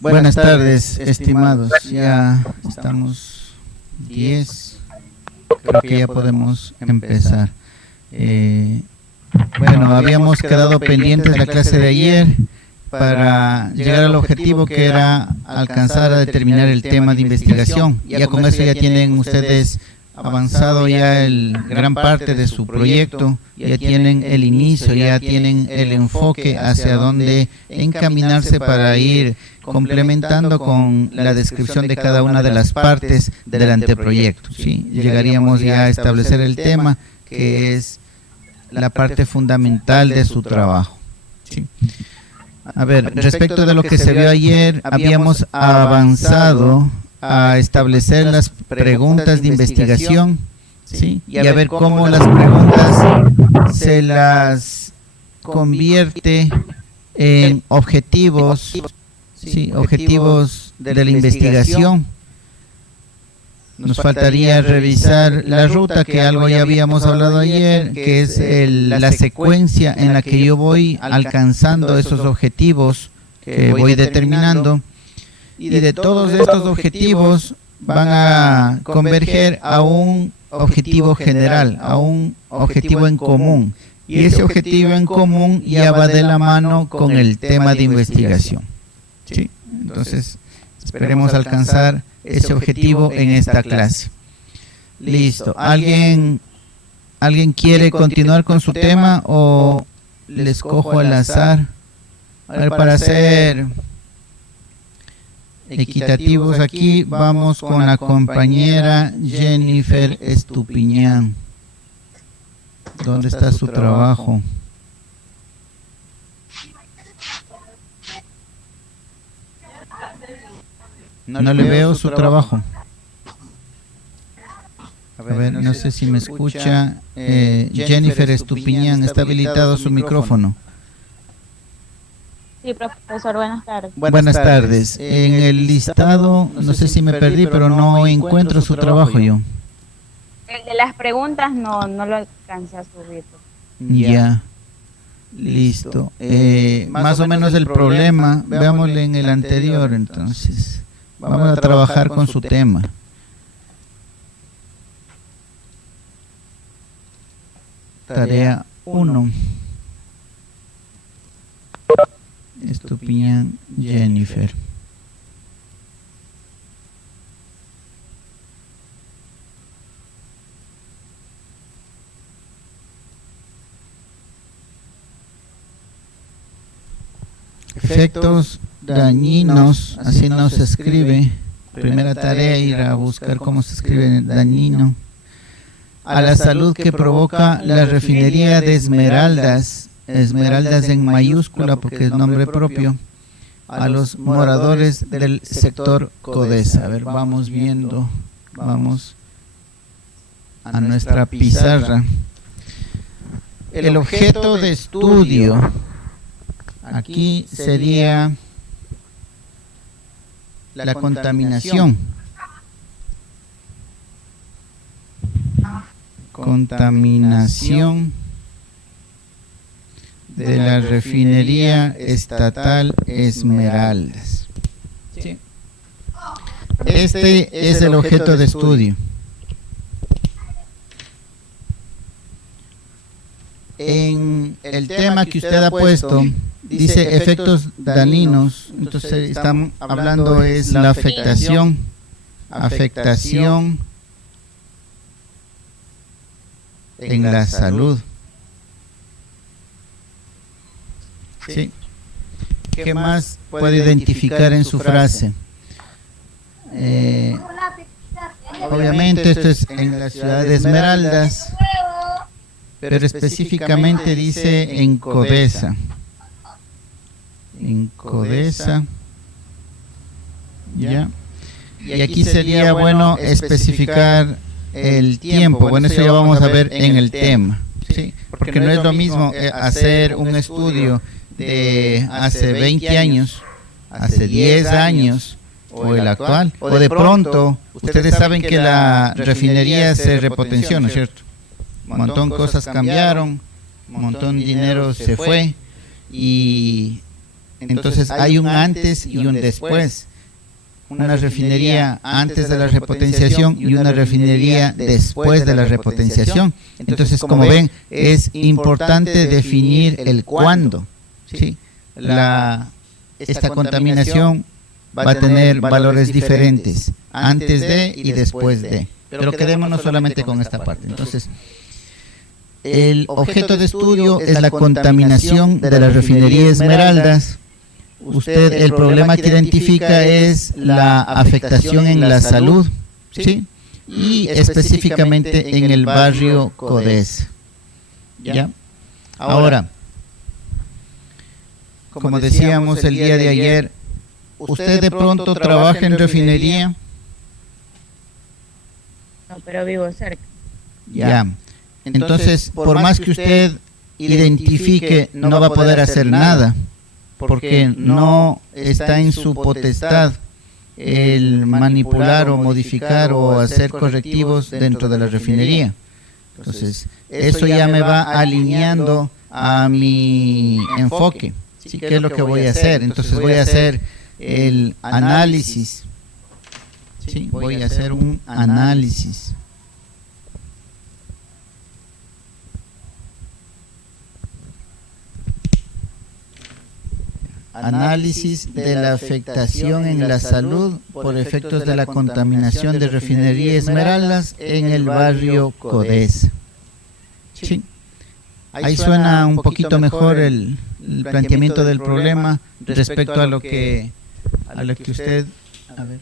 Buenas tardes, estimados. Ya estamos 10. Creo que ya podemos empezar. Bueno, habíamos quedado pendientes de la clase de ayer para llegar al objetivo que era alcanzar a determinar el tema de investigación. Ya con eso ya tienen ustedes avanzado ya gran parte de su proyecto, ya tienen el inicio, ya tienen el enfoque hacia dónde encaminarse para ir complementando con la descripción de cada una de las partes del anteproyecto. ¿Sí? Llegaríamos ya a establecer el tema, que es la parte fundamental de su trabajo. ¿Sí? A ver, respecto de lo que se vio ayer, habíamos avanzado a establecer las preguntas de investigación, ¿sí? Y a ver cómo las preguntas se las convierte en objetivos, ¿sí? Objetivos de la investigación. Nos faltaría revisar la ruta, que algo ya habíamos hablado ayer, que es la secuencia en la que yo voy alcanzando esos objetivos que voy determinando. Y de todos estos objetivos van a converger a un objetivo general, a un objetivo en común. Y ese objetivo en común ya va de la mano con el tema de investigación. ¿Sí? Entonces, esperemos alcanzar ese objetivo en esta clase. Listo. ¿Alguien quiere continuar con su tema o les cojo al azar? A ver, para hacer equitativos aquí, vamos con la compañera Jennifer Estupiñán. ¿Dónde está su trabajo? No le veo su trabajo. A ver, no sé si me escucha. Jennifer Estupiñán, ¿está habilitado su micrófono? Sí, profesor, buenas tardes. Buenas tardes. En el listado, no sé si me perdí, pero no encuentro su trabajo yo. El de las preguntas no lo alcancé a subir. Ya. Listo. Más o menos el problema, veámosle en el anterior entonces. Vamos a trabajar con su tema. Tarea 1. Estupiñán Jennifer. Efectos dañinos, así no se escribe. Primera tarea, ir a buscar cómo se escribe dañino. A la salud que provoca la refinería de Esmeraldas. Esmeraldas en mayúscula porque es nombre propio, a los moradores del sector Codesa. A ver, vamos viendo, vamos a nuestra pizarra. El objeto de estudio aquí sería la contaminación. Contaminación de la refinería estatal Esmeraldas. ¿Sí? Este es el objeto de estudio. En el tema que usted ha puesto, dice efectos dañinos, entonces estamos hablando es la afectación en la salud. ¿Sí? ¿Qué más puede identificar en su frase? Obviamente esto es en la ciudad de Esmeraldas, pero específicamente dice en Codesa. En Codesa. ¿Ya? Y aquí sería bueno especificar el tiempo. Bueno, eso ya vamos a ver en el tema. ¿Sí? Porque no es lo mismo hacer un estudio de hace 20 años, hace 10 años, o el actual, o de pronto, ustedes saben que la refinería se repotenció, ¿no es cierto? Un montón de cosas cambiaron, un montón de dinero se fue, y Entonces hay un antes y un después. Una refinería antes de la repotenciación y una refinería después de la repotenciación. Entonces, como ven, es importante definir el cuándo. ¿Sí? Esta contaminación va a tener valores diferentes, antes de y después de. Pero quedémonos solamente con esta parte. Entonces, el objeto de estudio es la contaminación de la refinería Esmeraldas. Usted, el problema que identifica es la afectación en la salud, ¿sí? Y específicamente en el barrio Codés. ¿Ya? Ahora, como decíamos el día de ayer, ¿usted de pronto trabaja en refinería? No, pero vivo cerca. Ya. Entonces, por más que usted identifique, no va a poder hacer nada, porque no está en su potestad el manipular o modificar o hacer correctivos dentro de la refinería. Entonces, eso ya me va alineando a mi enfoque. ¿Sí? ¿Qué es lo que voy a hacer? Entonces voy a hacer el análisis. ¿Sí? Voy a hacer un análisis. Análisis de la afectación en la salud por efectos de la contaminación de refinería Esmeraldas en el barrio Codés. ¿Sí? Ahí suena un poquito mejor el planteamiento del problema respecto a lo que usted, a ver,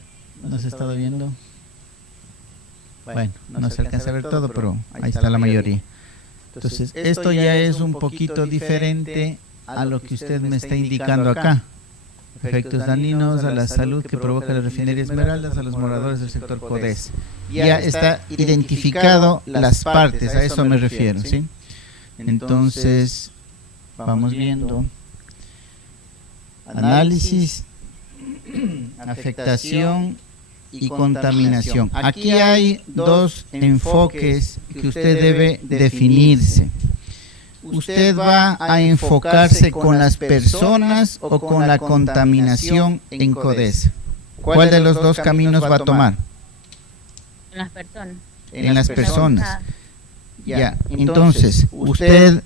nos ha estado viendo. Bueno, no se alcanza a ver todo, pero ahí está la mayoría. Entonces, esto ya es un poquito diferente a lo que usted me está indicando acá. Efectos dañinos a la salud que provoca la refinería Esmeraldas a los moradores del sector Codés. Ya está identificado las partes, a eso me refiero, ¿sí? Entonces, vamos viendo. Análisis, afectación y contaminación. Aquí hay dos enfoques que usted debe definirse. ¿Usted va a enfocarse con las personas o con la contaminación en Codés? ¿Cuál de los dos caminos va a tomar? En las personas. En las personas. Ya, entonces, usted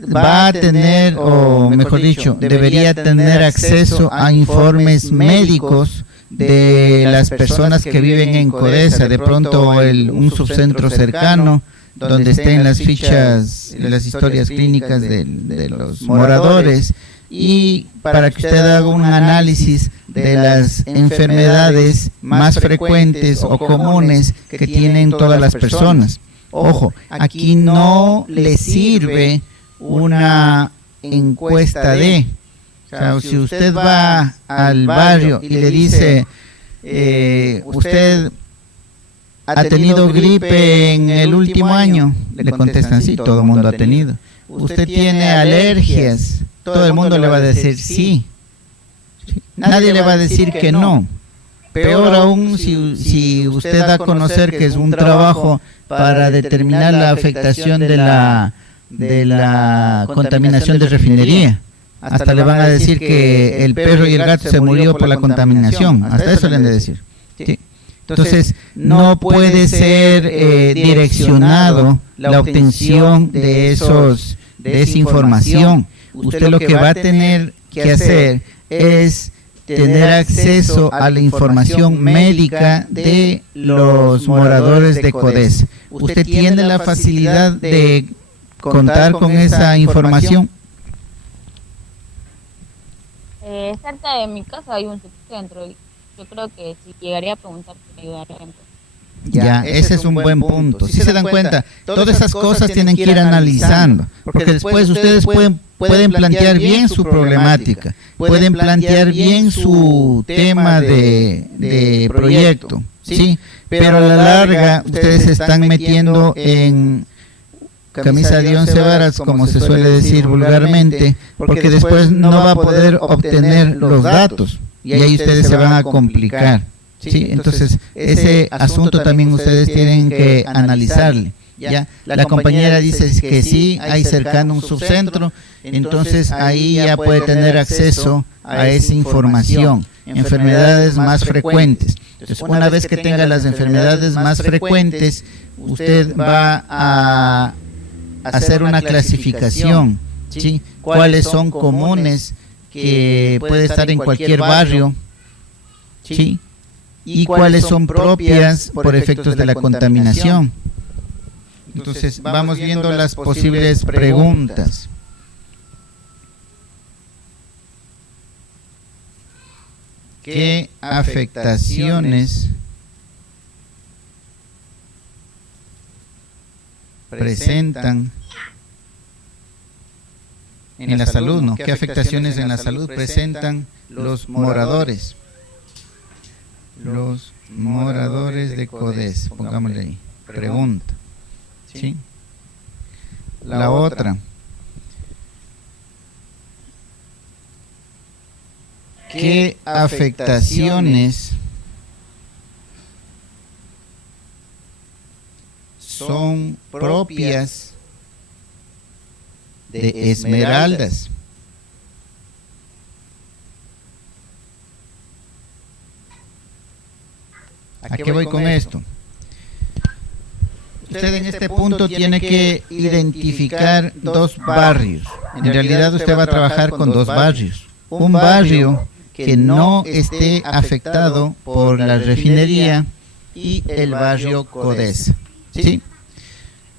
va a tener, o mejor dicho, debería tener acceso a informes médicos de las personas que viven en Codesa, de pronto un subcentro cercano, donde estén las fichas, las historias clínicas de los moradores, y para que usted haga un análisis de las enfermedades más frecuentes o comunes que tienen todas las personas. Ojo, aquí no le sirve una encuesta o sea, si usted va al barrio y le dice, usted ¿ha tenido gripe en el último año? Le contestan, sí, todo el mundo ha tenido. ¿Usted tiene alergias? Todo el mundo le va a decir sí. Nadie le va a decir que no. Peor aún si usted da a conocer que es un trabajo para determinar la afectación de la contaminación de refinería. Hasta le van a decir que el perro y el gato se murió por la contaminación. Hasta eso le han de decir. ¿Sí? Entonces, no puede ser direccionado la obtención de esa información. Usted lo que va a tener que hacer es tener acceso a la información médica de los moradores de Codés. ¿Usted tiene la facilidad de contar con esa información? Cerca de mi casa hay un subcentro y yo creo que si llegaría a preguntar, me ayudarían. Ya, ese es un buen punto. Si se dan cuenta, todas esas cosas tienen que ir analizando, porque después ustedes pueden plantear bien su problemática, pueden plantear bien su tema de proyecto, ¿sí? Pero a la larga ustedes se están metiendo en camisa de 11 varas, como se suele decir vulgarmente, porque después no va a poder obtener los datos y ahí ustedes se van a complicar. Sí, entonces ese asunto también ustedes tienen que analizarle. Ya, la compañera dice que sí, hay cercano un subcentro, entonces ahí ya puede tener acceso a esa información, enfermedades más frecuentes. Entonces, una vez que tenga las enfermedades más frecuentes, usted va a hacer una clasificación, ¿sí? Cuáles son comunes, que puede estar en cualquier barrio, ¿sí? Y cuáles son propias por efectos de la contaminación. Entonces, vamos viendo las posibles preguntas. ¿Qué afectaciones presentan en la salud, ¿no? ¿Qué afectaciones en la salud presentan los moradores? Los moradores de CODES, pongámosle ahí, pregunta. ¿Sí? La otra. ¿Qué afectaciones son propias de Esmeraldas? ¿A qué voy con esto? Usted en este punto tiene que identificar dos barrios. En realidad usted va a trabajar con dos barrios. Un barrio que no esté afectado por la refinería y el barrio CODES. ¿Sí?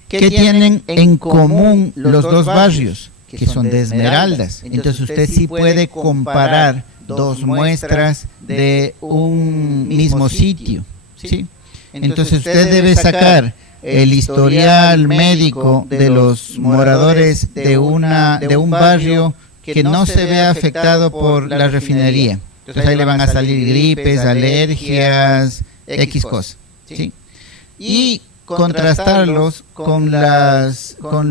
¿Qué tienen en común los dos barrios? Que son de Esmeraldas. Entonces usted sí puede comparar dos muestras de un mismo sitio. ¿Sí? Entonces usted debe sacar el historial médico de los moradores de un barrio que no se vea afectado por la refinería. Entonces ahí le van a salir gripes, alergias, X cosas, ¿sí? Y contrastarlos con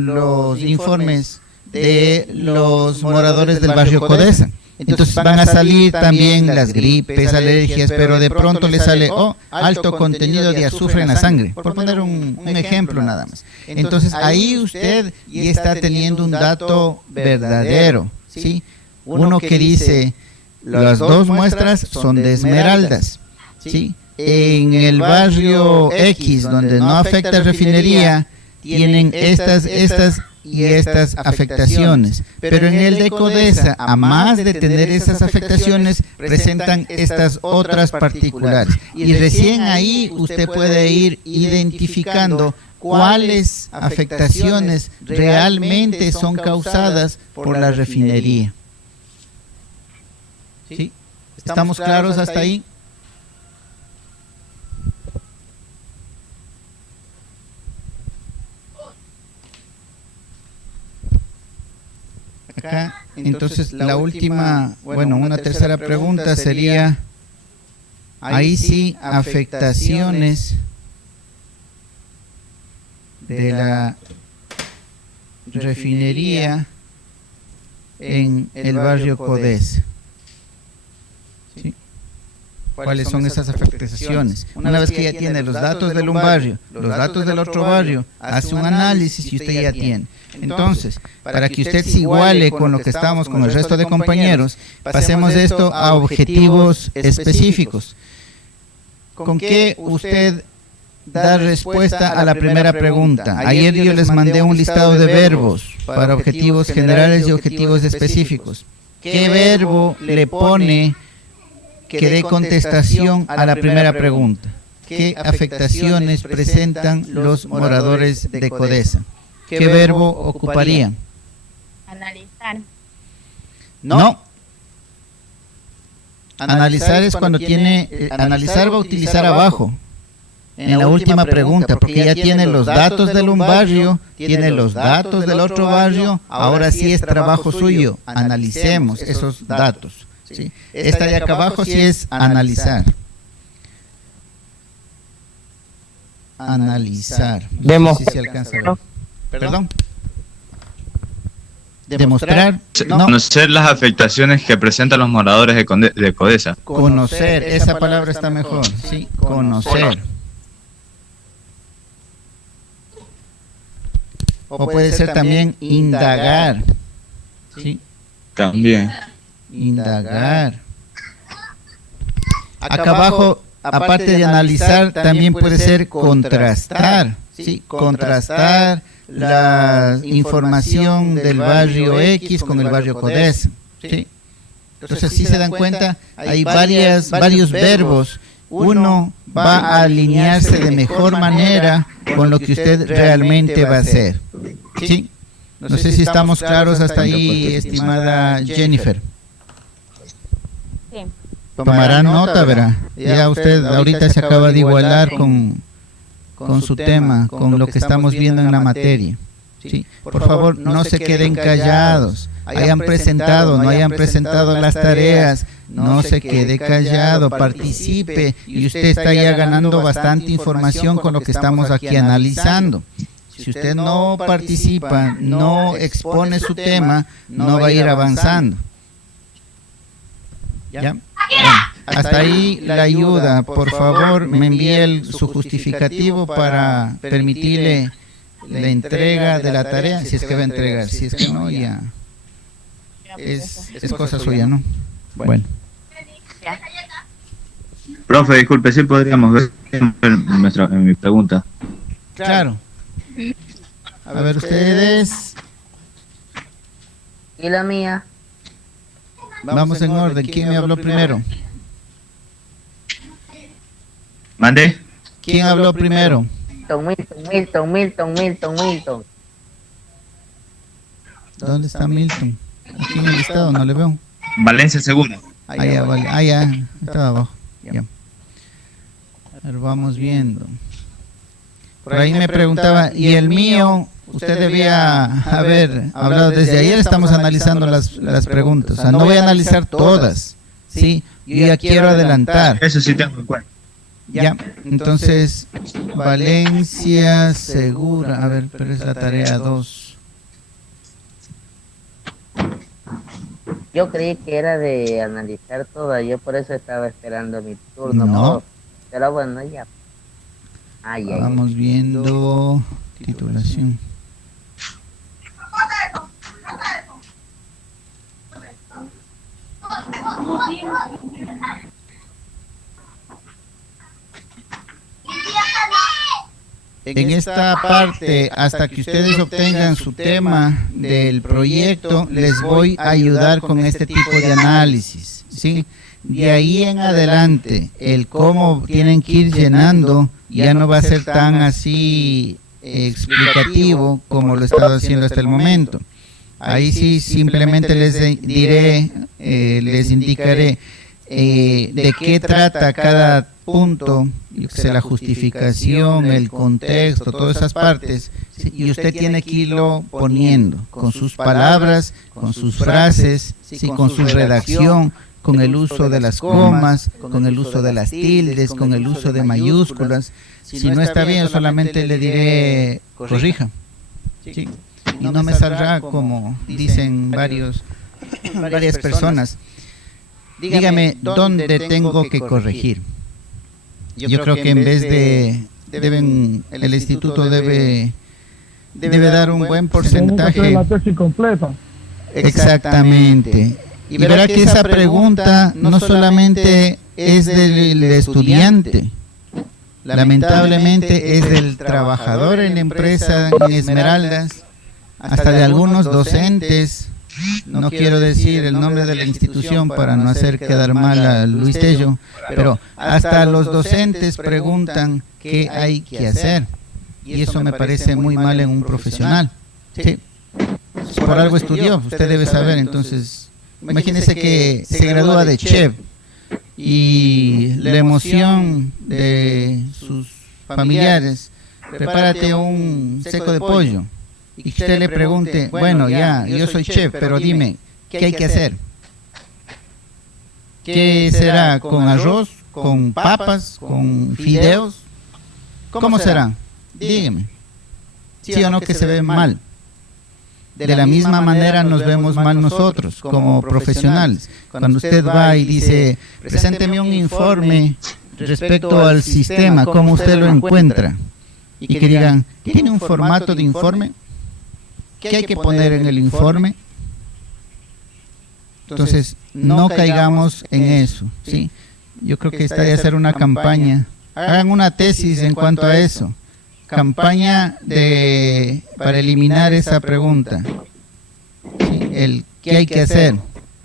los informes de los moradores del barrio Codesa. Entonces van a salir también las gripes, alergias, pero de pronto le sale alto contenido de azufre en la sangre, por poner un ejemplo nada más. Entonces ahí usted ya está teniendo un dato verdadero, ¿sí? Uno que dice, las dos muestras son de Esmeraldas, ¿sí? En el barrio X, donde no afecta refinería, tienen estas y estas afectaciones, pero en el de CODESA, a más de tener esas afectaciones, presentan estas otras particulares, y recién ahí usted puede ir identificando cuáles afectaciones realmente son causadas por la refinería. ¿Sí? ¿Estamos claros hasta ahí? Acá, entonces la última, una tercera pregunta sería, ahí sí, afectaciones de la refinería en el barrio CODES. ¿Sí? ¿Cuáles son esas afectaciones? Una vez que ya tiene los datos de un barrio, los datos del otro barrio, hace un análisis y usted ya tiene. Entonces, para que usted se iguale con lo que estamos con el resto de compañeros, pasemos esto a objetivos específicos. ¿Con qué usted da respuesta a la primera pregunta? Ayer yo les mandé un listado de verbos para objetivos generales y objetivos específicos. ¿Qué verbo le pone que dé contestación a la primera pregunta? ¿Qué afectaciones presentan los moradores de CODESA? ¿Qué verbo ocuparía? Analizar. No. Analizar es cuando tiene, analizar va a utilizar abajo, en la última pregunta, porque ya tiene los datos de un barrio, tiene los datos del otro barrio, ahora sí es trabajo suyo, analicemos esos datos. ¿Sí? Esta de acá abajo sí es analizar. Analizar. No sé si se alcanza a ver. ¿Perdón? Demostrar. No. Conocer las afectaciones que presentan los moradores de CODESA. Conocer, esa palabra está mejor. Sí, conocer. O puede ser también indagar. ¿Sí? También. Indagar. Acá abajo, aparte de analizar, también puede ser contrastar. ¿Sí? Contrastar la información del barrio X con el barrio Codesa. ¿Sí? Entonces, si se dan cuenta, hay varios verbos. Uno va a alinearse de mejor manera con lo que usted realmente va a hacer. ¿Sí? No sé si estamos claros hasta ahí, estimada Jennifer. Sí. Tomará nota, verá. Ya usted ahorita se acaba de igualar con su tema, con lo que estamos viendo en la materia. ¿Sí? Por favor, no se queden callados. Hayan presentado, no hayan presentado las tareas, no se quede callado, participe, y usted está ya ganando bastante información con lo que estamos aquí analizando. Si usted no participa, no expone su tema, no va a ir avanzando. ¿Ya? Bueno, hasta ahí la ayuda. Por favor, me envíe su justificativo para permitirle la entrega de la tarea, si es que va a entregar. Si es que no, ya es cosa suya, ¿no? Bueno. Profe, disculpe, sí podríamos ver en mi pregunta. Claro. A ver, ustedes. ¿Y la mía? Vamos en orden. ¿Quién me habló primero? ¿Mande? ¿Quién habló primero? Milton. ¿Dónde está Milton? Aquí en el listado, no le veo. Valencia Segura. Ya, vale. Ya, estaba abajo. Ya. A ver, vamos viendo. Por ahí me preguntaba, ¿y el mío? Usted debía haber hablado desde ayer, estamos analizando las preguntas. O sea, no voy a analizar todas, ¿sí? Yo ya quiero adelantar. Eso sí tengo en cuenta. Ya, entonces, Valencia Segura. A ver, pero es la tarea 2. Yo creí que era de analizar todo, yo por eso estaba esperando mi turno. No. Pero bueno, ya. Vamos viendo titulación. En esta parte, hasta que ustedes obtengan su tema del proyecto, les voy a ayudar con este tipo de análisis, ¿sí? De ahí en adelante, el cómo tienen que ir llenando ya no va a ser tan así explicativo como lo he estado haciendo hasta el momento. Ahí sí simplemente les diré, les indicaré de qué trata cada punto, la justificación, el contexto, todas esas partes, ¿sí? Y usted tiene que irlo poniendo con sus palabras, con sus frases, ¿sí? Con su redacción, con el uso de las comas, con el uso de las tildes, con el uso de mayúsculas. Si no está bien, solamente le diré corrija, ¿sí? Y no me saldrá como dicen varias personas. Dígame dónde tengo que corregir. Yo creo que en vez el instituto debe dar un buen porcentaje. La tesis completa. Exactamente. Y verá que esa pregunta no solamente es del estudiante, lamentablemente es del trabajador en la empresa en Esmeraldas, hasta de algunos docentes. No quiero decir el nombre de la institución para no hacer quedar mal a Luis Tello, pero hasta los docentes preguntan qué hay que hacer, y eso me parece muy mal en un profesional. Sí. Por algo estudió, usted debe saber. Entonces, imagínese que se gradúa de chef y la emoción de sus familiares, prepárate un seco de pollo. Y que usted le pregunte, bueno, ya, yo soy chef, pero dime, ¿qué hay que hacer? ¿Qué será? ¿Con arroz? ¿Con papas? ¿Con fideos? ¿Cómo será? Dígame. ¿Sí o no que se ve mal? De la misma manera nos vemos mal nosotros, como profesionales. Cuando usted va y dice, presénteme un informe respecto al sistema, ¿cómo usted lo encuentra? Y que digan, ¿tiene un formato de informe? ¿qué hay que poner en el informe? Entonces, no caigamos en eso, ¿sí? Yo creo que estaría hacer una campaña. Hagan una tesis en cuanto a eso. Campaña para eliminar esa pregunta. ¿Sí? El qué hay que hacer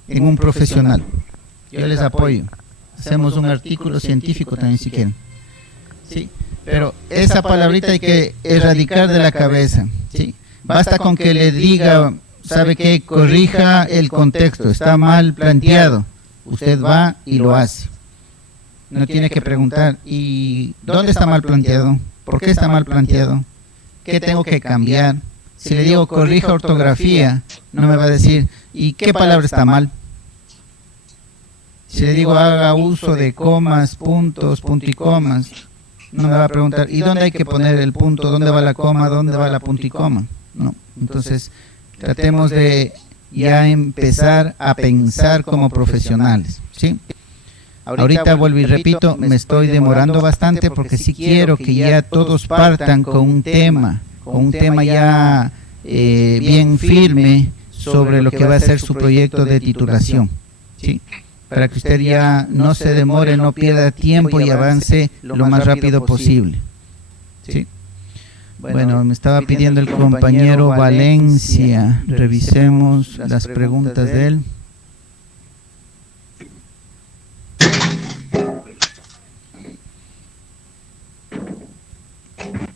en un profesional. Yo les apoyo. Hacemos un artículo científico también si quieren. ¿Sí? Pero esa palabrita hay que erradicar de la cabeza. ¿Sí? Basta con que le diga, ¿sabe qué? Corrija el contexto, está mal planteado. Usted va y lo hace. No tiene que preguntar, ¿y dónde está mal planteado? ¿Por qué está mal planteado? ¿Qué tengo que cambiar? Si le digo corrija ortografía, no me va a decir, ¿y qué palabra está mal? Si le digo haga uso de comas, puntos, punto y comas, no me va a preguntar, ¿y dónde hay que poner el punto? ¿Dónde va la coma? ¿Dónde va la punto y coma? No. Entonces, tratemos de ya empezar a pensar como profesionales, ¿sí? Ahorita vuelvo y repito, me estoy demorando bastante porque sí quiero que ya todos partan con un tema ya bien firme sobre lo que va a ser su proyecto de titulación, ¿sí? Para que usted ya no se demore, no pierda tiempo y avance lo más rápido posible, ¿sí? Bueno, me estaba pidiendo el compañero Valencia, revisemos las preguntas de él.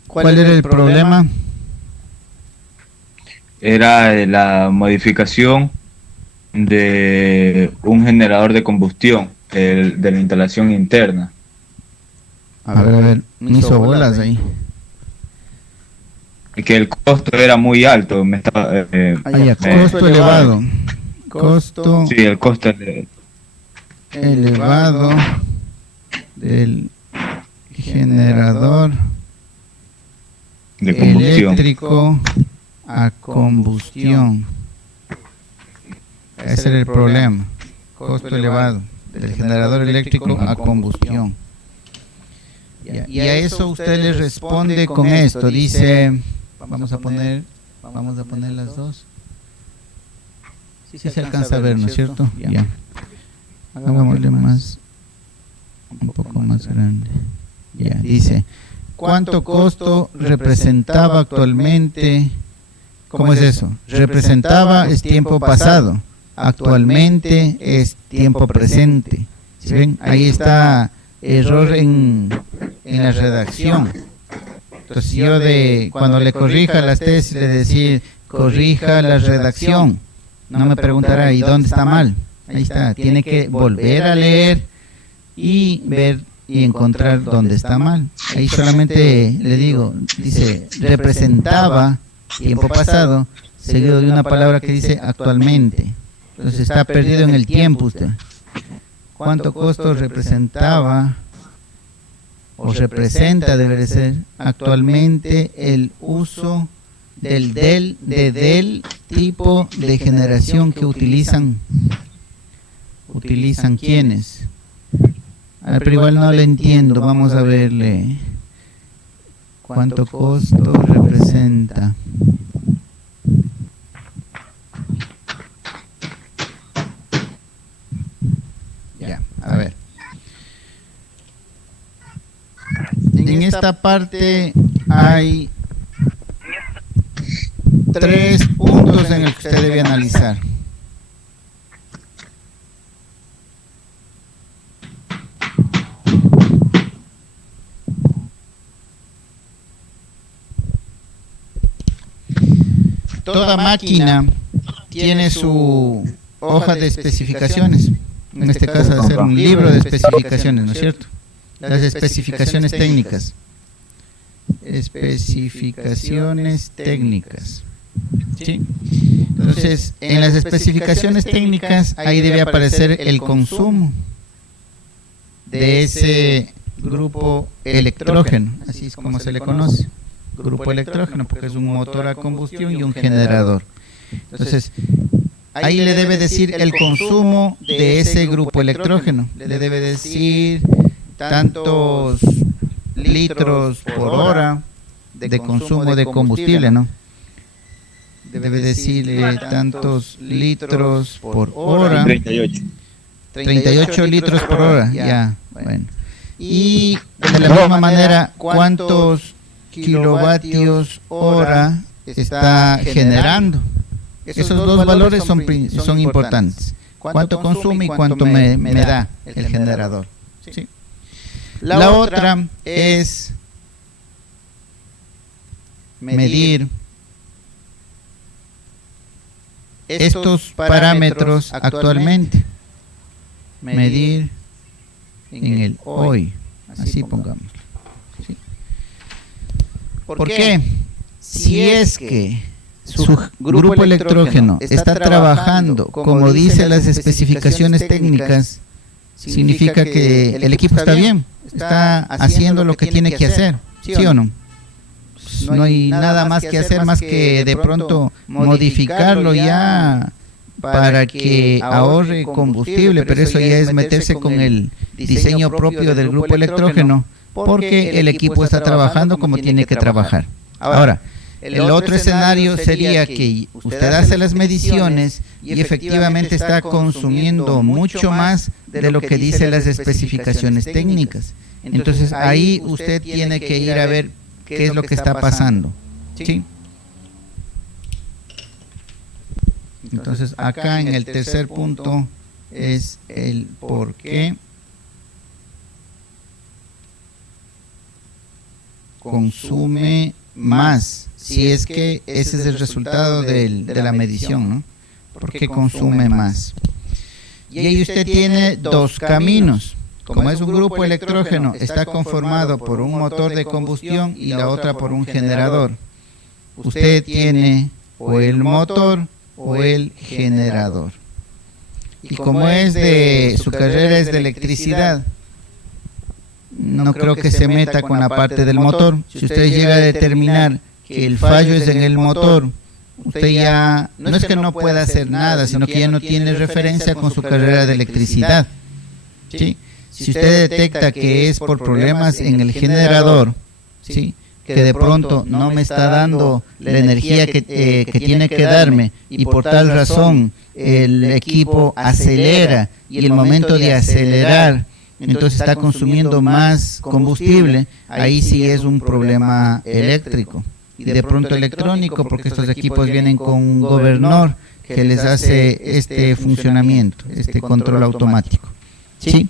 ¿Cuál era el problema? Era la modificación de un generador de combustión de la instalación interna. A ver, me hizo bolas ahí. Y que el costo era muy alto. Costo elevado. Costo sí, el costo elevado del generador de combustión. Eléctrico a combustión. Ese era el problema. Costo elevado del generador eléctrico a combustión. Y a eso usted le responde con esto. Dice, vamos a poner las dos. Sí se alcanza a ver, ¿no es cierto? Ya. Hagámosle un poco más grande. Ya, dice, ¿cuánto costo representaba actualmente? ¿Cómo es eso? Representaba es tiempo pasado, actualmente es tiempo presente. ¿Sí ven? Ahí está error en la redacción. Entonces yo cuando le corrija las tesis le decir, corrija la redacción. No me preguntará, ¿y dónde está mal? Ahí está, tiene que volver a leer y ver y encontrar dónde está mal. Ahí solamente le digo, dice, representaba tiempo pasado, seguido de una palabra que dice actualmente. Entonces está perdido en el tiempo usted. ¿Cuánto costo representaba o representa, debe de ser, actualmente el uso del tipo de generación que utilizan quiénes? Pero igual no le entiendo, vamos a verle cuánto costo representa. Ya, a ver. En esta parte hay 3 puntos en el que usted debe analizar. Toda máquina tiene su hoja de especificaciones. En este caso va a ser un libro de especificaciones, ¿no es cierto? Las especificaciones técnicas. Especificaciones técnicas. ¿Sí? Entonces, en las especificaciones técnicas, ahí debe aparecer el consumo de ese grupo electrógeno, así es como se le conoce. Grupo electrógeno, porque es un motor a combustión y un generador. Entonces, ahí le debe decir el consumo de ese grupo electrógeno. Le debe decir tantos litros por hora de consumo de combustible, ¿no? debe decirle tantos litros por hora. 38 litros por hora, ya, bueno. Y de la misma manera, ¿cuántos kilovatios hora está generando? Esos dos valores son importantes. ¿Cuánto consume y cuánto me da el generador? ¿Sí? La otra es medir estos parámetros actualmente. Medir en el hoy, así pongámoslo. ¿Sí? ¿Por qué? Si es que su grupo electrógeno está trabajando como dicen las especificaciones técnicas, significa que el equipo está bien, está haciendo lo que tiene que hacer, ¿sí o no? No hay nada más que hacer más que de pronto modificarlo ya para que ahorre combustible, pero eso ya es meterse con el diseño propio del grupo electrógeno, porque el equipo está trabajando como tiene que trabajar. Ahora, el otro escenario sería que usted hace las mediciones y efectivamente está consumiendo mucho más de lo que dicen las especificaciones técnicas. Entonces ahí usted tiene que ir a ver qué es lo que está pasando. ¿Sí? Entonces acá en el tercer punto es el por qué consume más, si es que ese es el resultado de la medición, ¿no? ¿Por qué consume más? Y ahí usted tiene dos caminos. Como es un grupo electrógeno, está conformado por un motor de combustión y la otra por un generador. Usted tiene o el motor o el generador. Y como es de su carrera es de electricidad, no creo que se meta con la parte del motor. Si usted llega a determinar que el fallo es en el motor, usted ya no es que no pueda hacer nada, sino que ya no tiene referencia con su carrera de electricidad. ¿Sí? Si usted detecta que es por problemas en el generador, ¿sí?, que de pronto no me está dando la energía que tiene que darme y por tal razón el equipo acelera y el momento de acelerar entonces está consumiendo más combustible, ahí sí es un problema eléctrico y de pronto electrónico, porque estos equipos vienen con un gobernador que les hace este funcionamiento, este control automático. ¿Sí?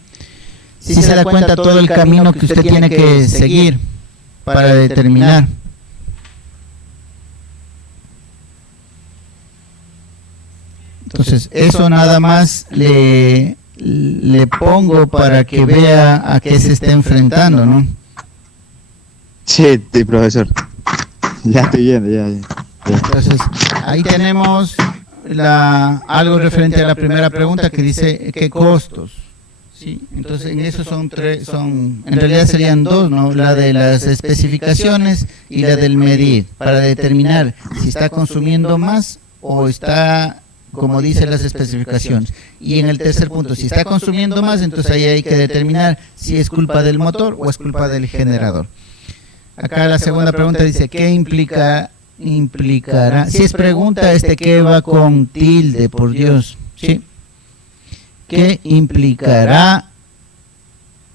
Si se da cuenta todo el camino que usted tiene que seguir para determinar. Entonces, eso nada más le pongo para que vea a qué se está enfrentando, ¿no? Sí, profesor. Ya estoy viendo, ya. Entonces, ahí tenemos algo referente a la primera pregunta que dice, ¿qué costos? Sí, entonces en eso en realidad serían dos, ¿no? La de las especificaciones y la del medir, para determinar si está consumiendo más o está, como dicen las especificaciones. Y en el tercer punto, si está consumiendo más, entonces ahí hay que determinar si es culpa del motor o es culpa del generador. Acá la segunda pregunta dice, ¿qué implicará? Si es pregunta, ¿qué va con tilde, por Dios? ¿Sí? ¿Qué implicará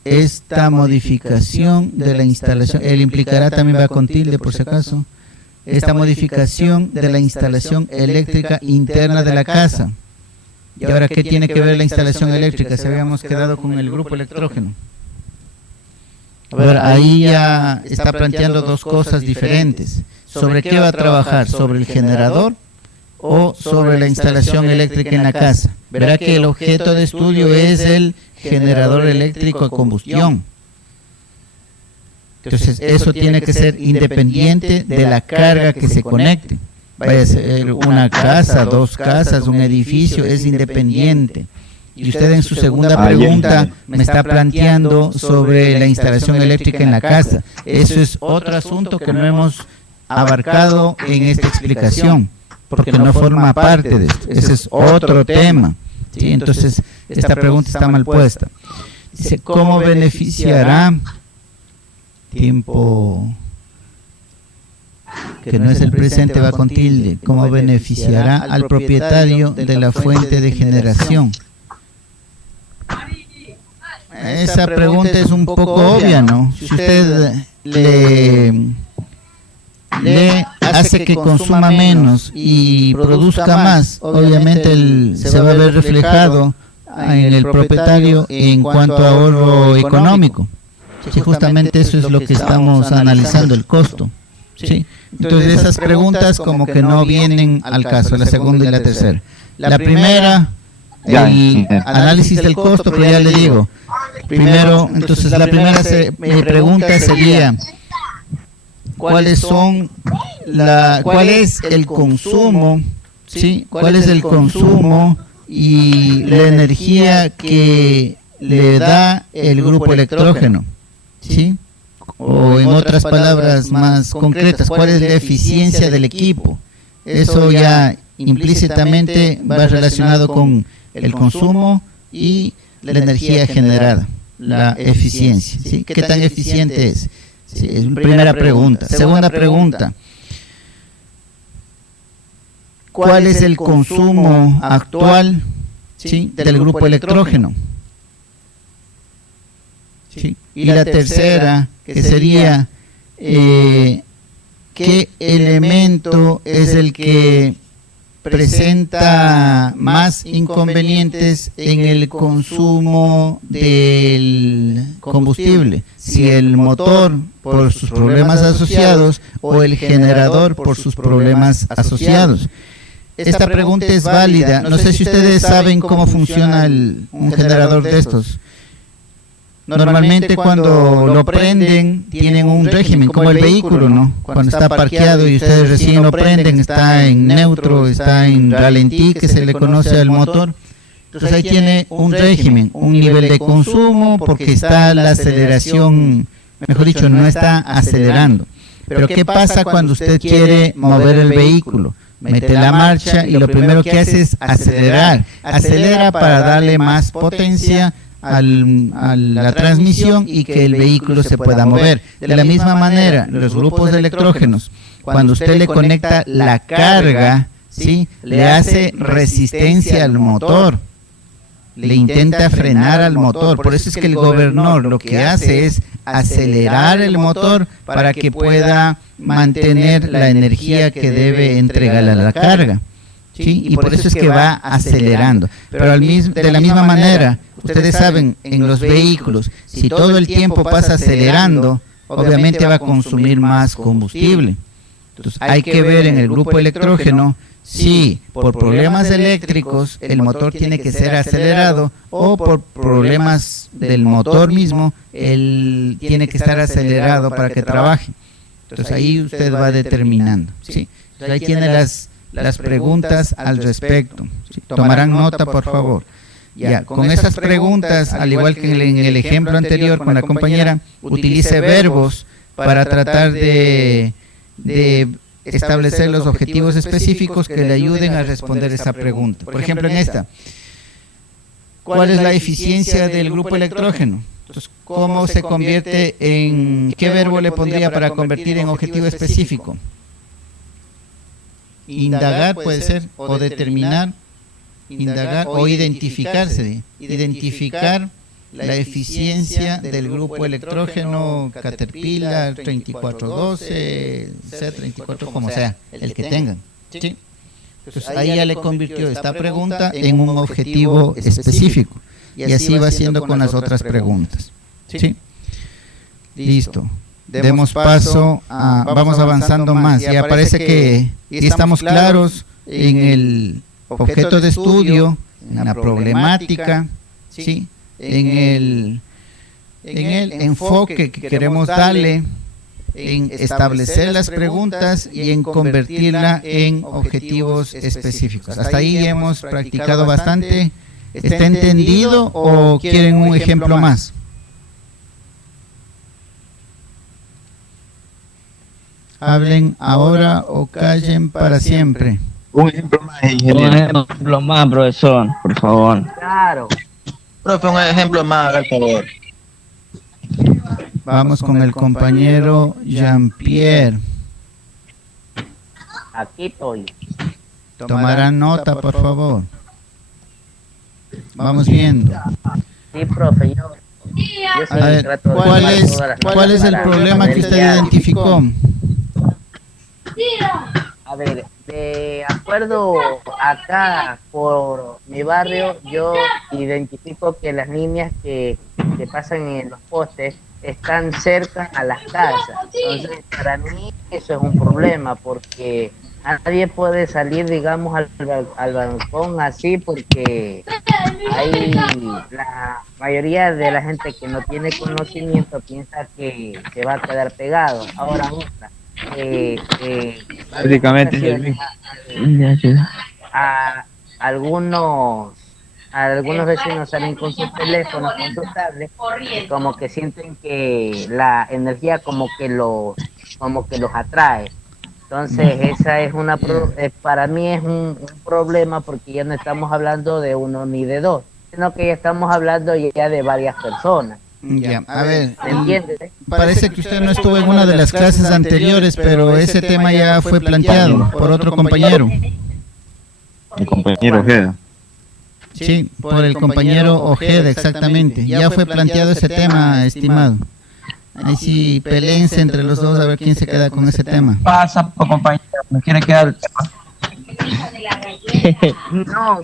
esta modificación de la instalación? El implicará también va con tilde, por si acaso. Esta modificación de la instalación eléctrica interna de la casa. ¿Y ahora qué tiene que ver la instalación eléctrica? Si habíamos quedado con el grupo electrógeno. A ver, ahí ya está planteando dos cosas diferentes. ¿Sobre qué va a trabajar? ¿Sobre el generador o sobre la instalación eléctrica en la casa? Verá que el objeto de estudio es el generador eléctrico a combustión. Entonces, eso tiene que ser independiente de la carga que se conecte. Vaya a ser una casa, dos casas, un edificio, es independiente. Y usted en su segunda pregunta me está planteando sobre la instalación eléctrica en la casa. Eso es otro asunto que no hemos abarcado en esta explicación, porque no forma parte de esto. Ese es otro tema. ¿Sí? Entonces, esta pregunta está mal puesta. Dice, ¿cómo beneficiará tiempo que no es el presente, va con tilde. ¿Cómo beneficiará al propietario de la fuente de generación? Esa pregunta es un poco obvia, ¿no? Si usted le hace que consuma menos y produzca más, obviamente se va a ver reflejado en el propietario en cuanto a ahorro económico. Sí, justamente eso es lo que estamos analizando, el costo. Sí. Entonces esas preguntas como que no vienen al caso, la segunda y la tercera. La primera, el análisis del costo, pero ya le digo. Primero, entonces la primera pregunta sería, ¿cuál es el consumo? ¿Sí? ¿Cuál es el consumo y la energía que le da el grupo electrógeno? ¿Sí? O en otras palabras más concretas, ¿cuál es la eficiencia del equipo? Eso ya implícitamente va relacionado con el consumo y la energía generada, la eficiencia. ¿Sí? ¿Qué tan eficiente es? Sí, es una primera pregunta. Segunda pregunta, ¿cuál es el consumo actual, ¿sí?, del grupo electrógeno? ¿Sí? Y la tercera, que sería, ¿qué elemento es el que presenta más inconvenientes en el consumo del combustible? Si el motor por sus problemas asociados o el generador por sus problemas asociados. Esta pregunta es válida. No sé si ustedes saben cómo funciona un generador de estos. Normalmente cuando lo prenden tienen un régimen, como el vehículo, ¿no? Cuando está parqueado y ustedes recién lo prenden, está en neutro, está en ralentí, que se le conoce al motor. Entonces ahí tiene un régimen, un nivel de consumo, porque está la aceleración, mejor dicho, no está acelerando. Pero ¿qué pasa cuando usted quiere mover el vehículo? Mete la marcha y lo primero que hace es acelerar. Acelera para darle más potencia a la transmisión y que el vehículo se pueda mover. De la misma manera, los grupos de electrógenos, cuando usted le conecta la carga, ¿sí?, le hace resistencia al motor, le intenta frenar al motor. Por eso es que el gobernador lo que hace es acelerar el motor para que pueda mantener la energía que debe entregar a la carga. ¿Sí? Y por eso es que va acelerando. Pero de la misma manera, ustedes saben, en los vehículos, si todo el tiempo pasa acelerando, obviamente va a consumir más combustible. Entonces hay que ver en el grupo electrógeno si por problemas eléctricos el motor tiene que ser acelerado o por problemas del motor mismo, él tiene que estar acelerado para que trabaje. Entonces ahí usted va determinando. ¿Sí? Entonces ahí tiene las preguntas al respecto. ¿Sí? Tomarán nota, por favor. Ya, con esas preguntas, al igual que en el ejemplo anterior con la compañera, utilice verbos para tratar de establecer los objetivos específicos que le ayuden a responder esa pregunta. Por ejemplo, en esta, ¿cuál es la eficiencia del grupo electrógeno? Entonces, ¿cómo se convierte en, qué verbo le pondría para convertir en objetivo específico? Indagar puede ser, o determinar, indagar o identificarse. Identificar la eficiencia del grupo electrógeno Caterpillar 3412, C34, como sea, el que tengan. ¿Sí? Entonces ahí ya le convirtió esta pregunta en un objetivo específico. Y así va haciendo con las otras preguntas. ¿Sí? Listo. Demos paso a, vamos avanzando más. Ya parece que ya estamos claros en el objeto de estudio, en la problemática, ¿sí?, en el enfoque que queremos darle, en establecer las preguntas y en convertirla en objetivos específicos. Hasta ahí hemos practicado bastante. ¿Está entendido o quieren un ejemplo más? Hablen ahora o callen para siempre. Un ejemplo más, Un ingeniero. ejemplo más, profesor, por favor. Claro. Profe, un ejemplo más, haga el favor. Vamos con el compañero Jean-Pierre. Aquí estoy. Tomarán nota, por favor. Vamos viendo. Sí, profe, yo A ver, trato de ¿cuál tomar es, todas las cuál notas es el para problema que poder usted guiar. identificó? A ver, de acuerdo acá por mi barrio, yo identifico que las líneas que pasan en los postes están cerca a las casas. Entonces, para mí eso es un problema porque nadie puede salir, digamos, al balcón así porque hay la mayoría de la gente que no tiene conocimiento piensa que se va a quedar pegado. Ahora otra. Prácticamente es el Ocasiones mismo. a algunos algunos vecinos salen con sus teléfonos, con sus tablets, y como que sienten que la energía como que los atrae. Entonces esa es para mí es un problema porque ya no estamos hablando de uno ni de dos, sino que ya estamos hablando ya de varias personas. Ya, a ver, ¿Me entiendes? parece que usted no estuvo en una de las clases anteriores, pero ese tema ya fue planteado por otro compañero. Mi compañero Ojeda. Sí, por el compañero Ojeda, exactamente. Ya fue planteado ese tema, estimado. Ahí sí, peleense entre los dos a ver quién se queda con ese tema. Pasa, compañero, me quiere quedar. No,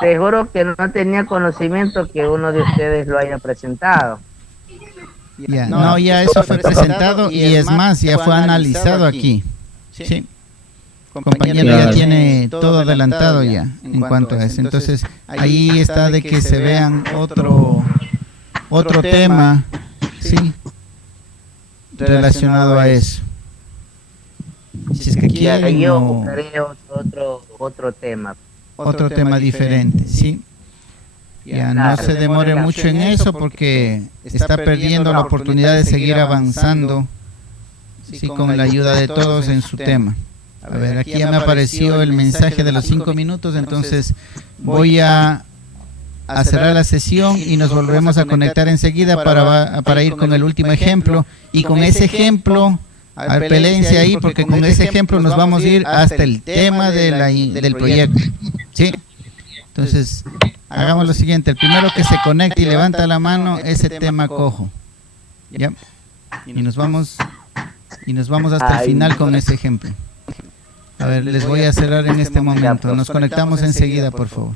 te juro que no tenía conocimiento que uno de ustedes lo haya presentado. Ya, no, ya eso fue presentado y es más, ya fue analizado aquí. Sí. Compañero ya tiene todo adelantado ya en cuanto a eso. Entonces, ahí está de que se vean otro tema, sí, relacionado a eso. Si es que quieren Yo o buscaré otro tema. otro tema diferente, sí. Ya no se demore mucho en eso porque está perdiendo la oportunidad de seguir avanzando, sí, con la ayuda de todos en su tema. A ver, aquí ya me apareció el mensaje de los 5 minutos, entonces voy a cerrar la sesión y nos volvemos a conectar enseguida para ir con el último ejemplo. Y con ese ejemplo, a ver, peleense ahí porque con ese ejemplo nos vamos a ir hasta el tema del proyecto. ¿Sí? Entonces, hagamos lo siguiente, el primero que se conecte y levanta la mano, ese tema cojo. ¿Ya? Y nos vamos hasta el final con ese ejemplo. A ver, les voy a cerrar en este momento. Nos conectamos enseguida, por favor.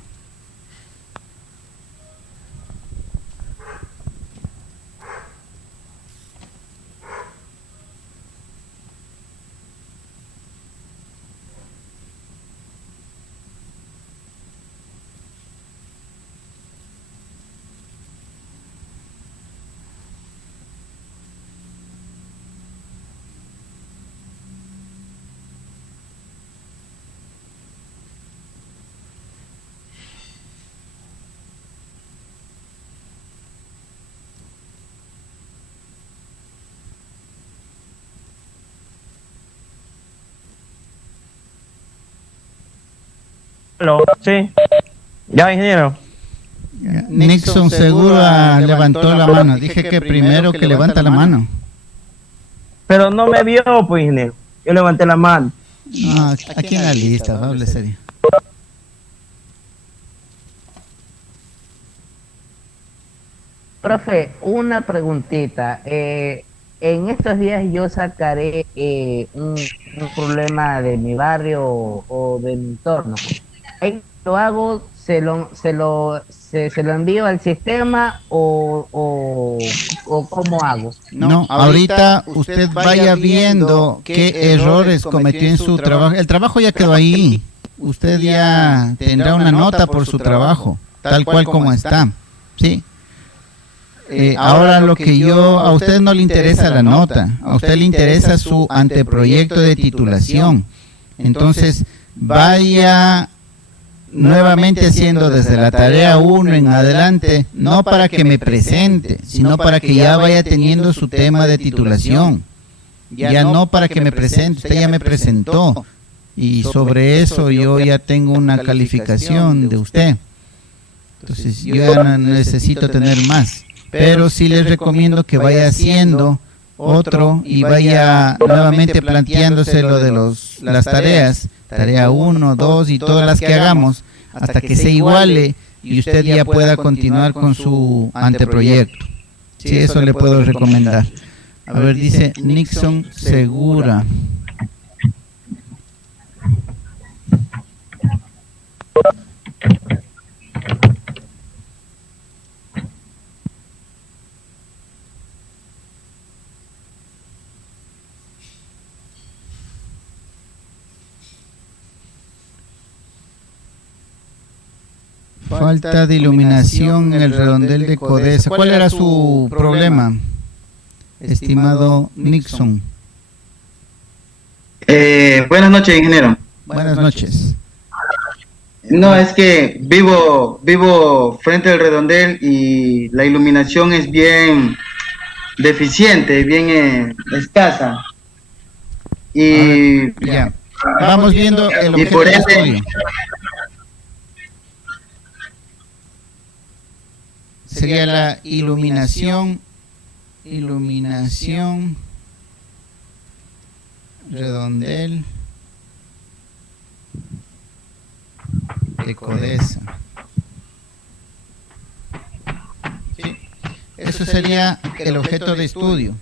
Aló, sí. Ya, ingeniero. Nixon Segura levantó la mano. Dije que primero que levanta la mano. Pero no me vio, pues, ingeniero. Yo levanté la mano. Ah, aquí en la lista, hable serio. Profe, una preguntita. En estos días yo sacaré un problema de mi barrio o de mi entorno. Ahí lo hago, se lo envío al sistema o cómo hago. No, ahorita usted vaya viendo qué errores cometió en su trabajo. El trabajo ya quedó ahí. Usted ya tendrá una nota por su trabajo, tal cual como está. ¿Sí? Ahora lo que a usted no le interesa la nota, a usted le interesa su anteproyecto de titulación. Entonces, vaya nuevamente haciendo desde la tarea 1 en adelante, no para que me presente, sino para que ya vaya teniendo su tema de titulación. Ya no para que me presente, usted ya me presentó. Y sobre eso yo ya tengo una calificación de usted. Entonces, yo ya no necesito tener más. Pero sí les recomiendo que vaya haciendo otro y vaya nuevamente planteándose lo de las tareas, tarea 1, 2 y todas las que hagamos, hasta que se iguale y usted ya pueda continuar con su anteproyecto. Sí, eso le puedo recomendar. A ver, dice Nixon Segura. Falta de iluminación en el redondel de Codesa. ¿Cuál era su problema, estimado Nixon? Buenas noches, ingeniero. Buenas noches. No, es que vivo frente al redondel y la iluminación es bien deficiente, bien escasa. Y ya, vamos viendo el objeto por de ende, estudio. Sería la iluminación redondel de Codesa. Sí, eso sería el objeto de estudio.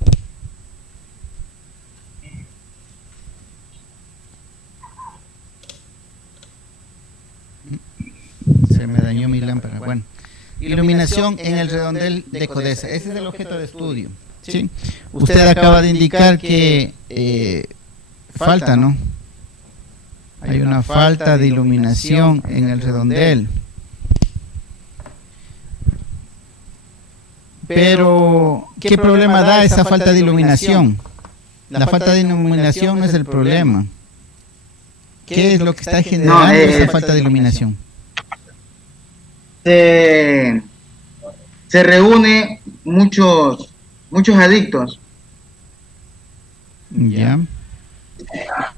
Se me dañó mi lámpara. Bueno, iluminación en el redondel de Codesa. Ese es el objeto de estudio. ¿Sí? Usted acaba de indicar que falta, ¿no? Hay una falta de iluminación en el redondel. Pero, ¿qué problema da esa falta de iluminación? La falta de iluminación no es el problema. ¿Qué es lo que está generando esa falta de iluminación? se reúne muchos adictos. Ya.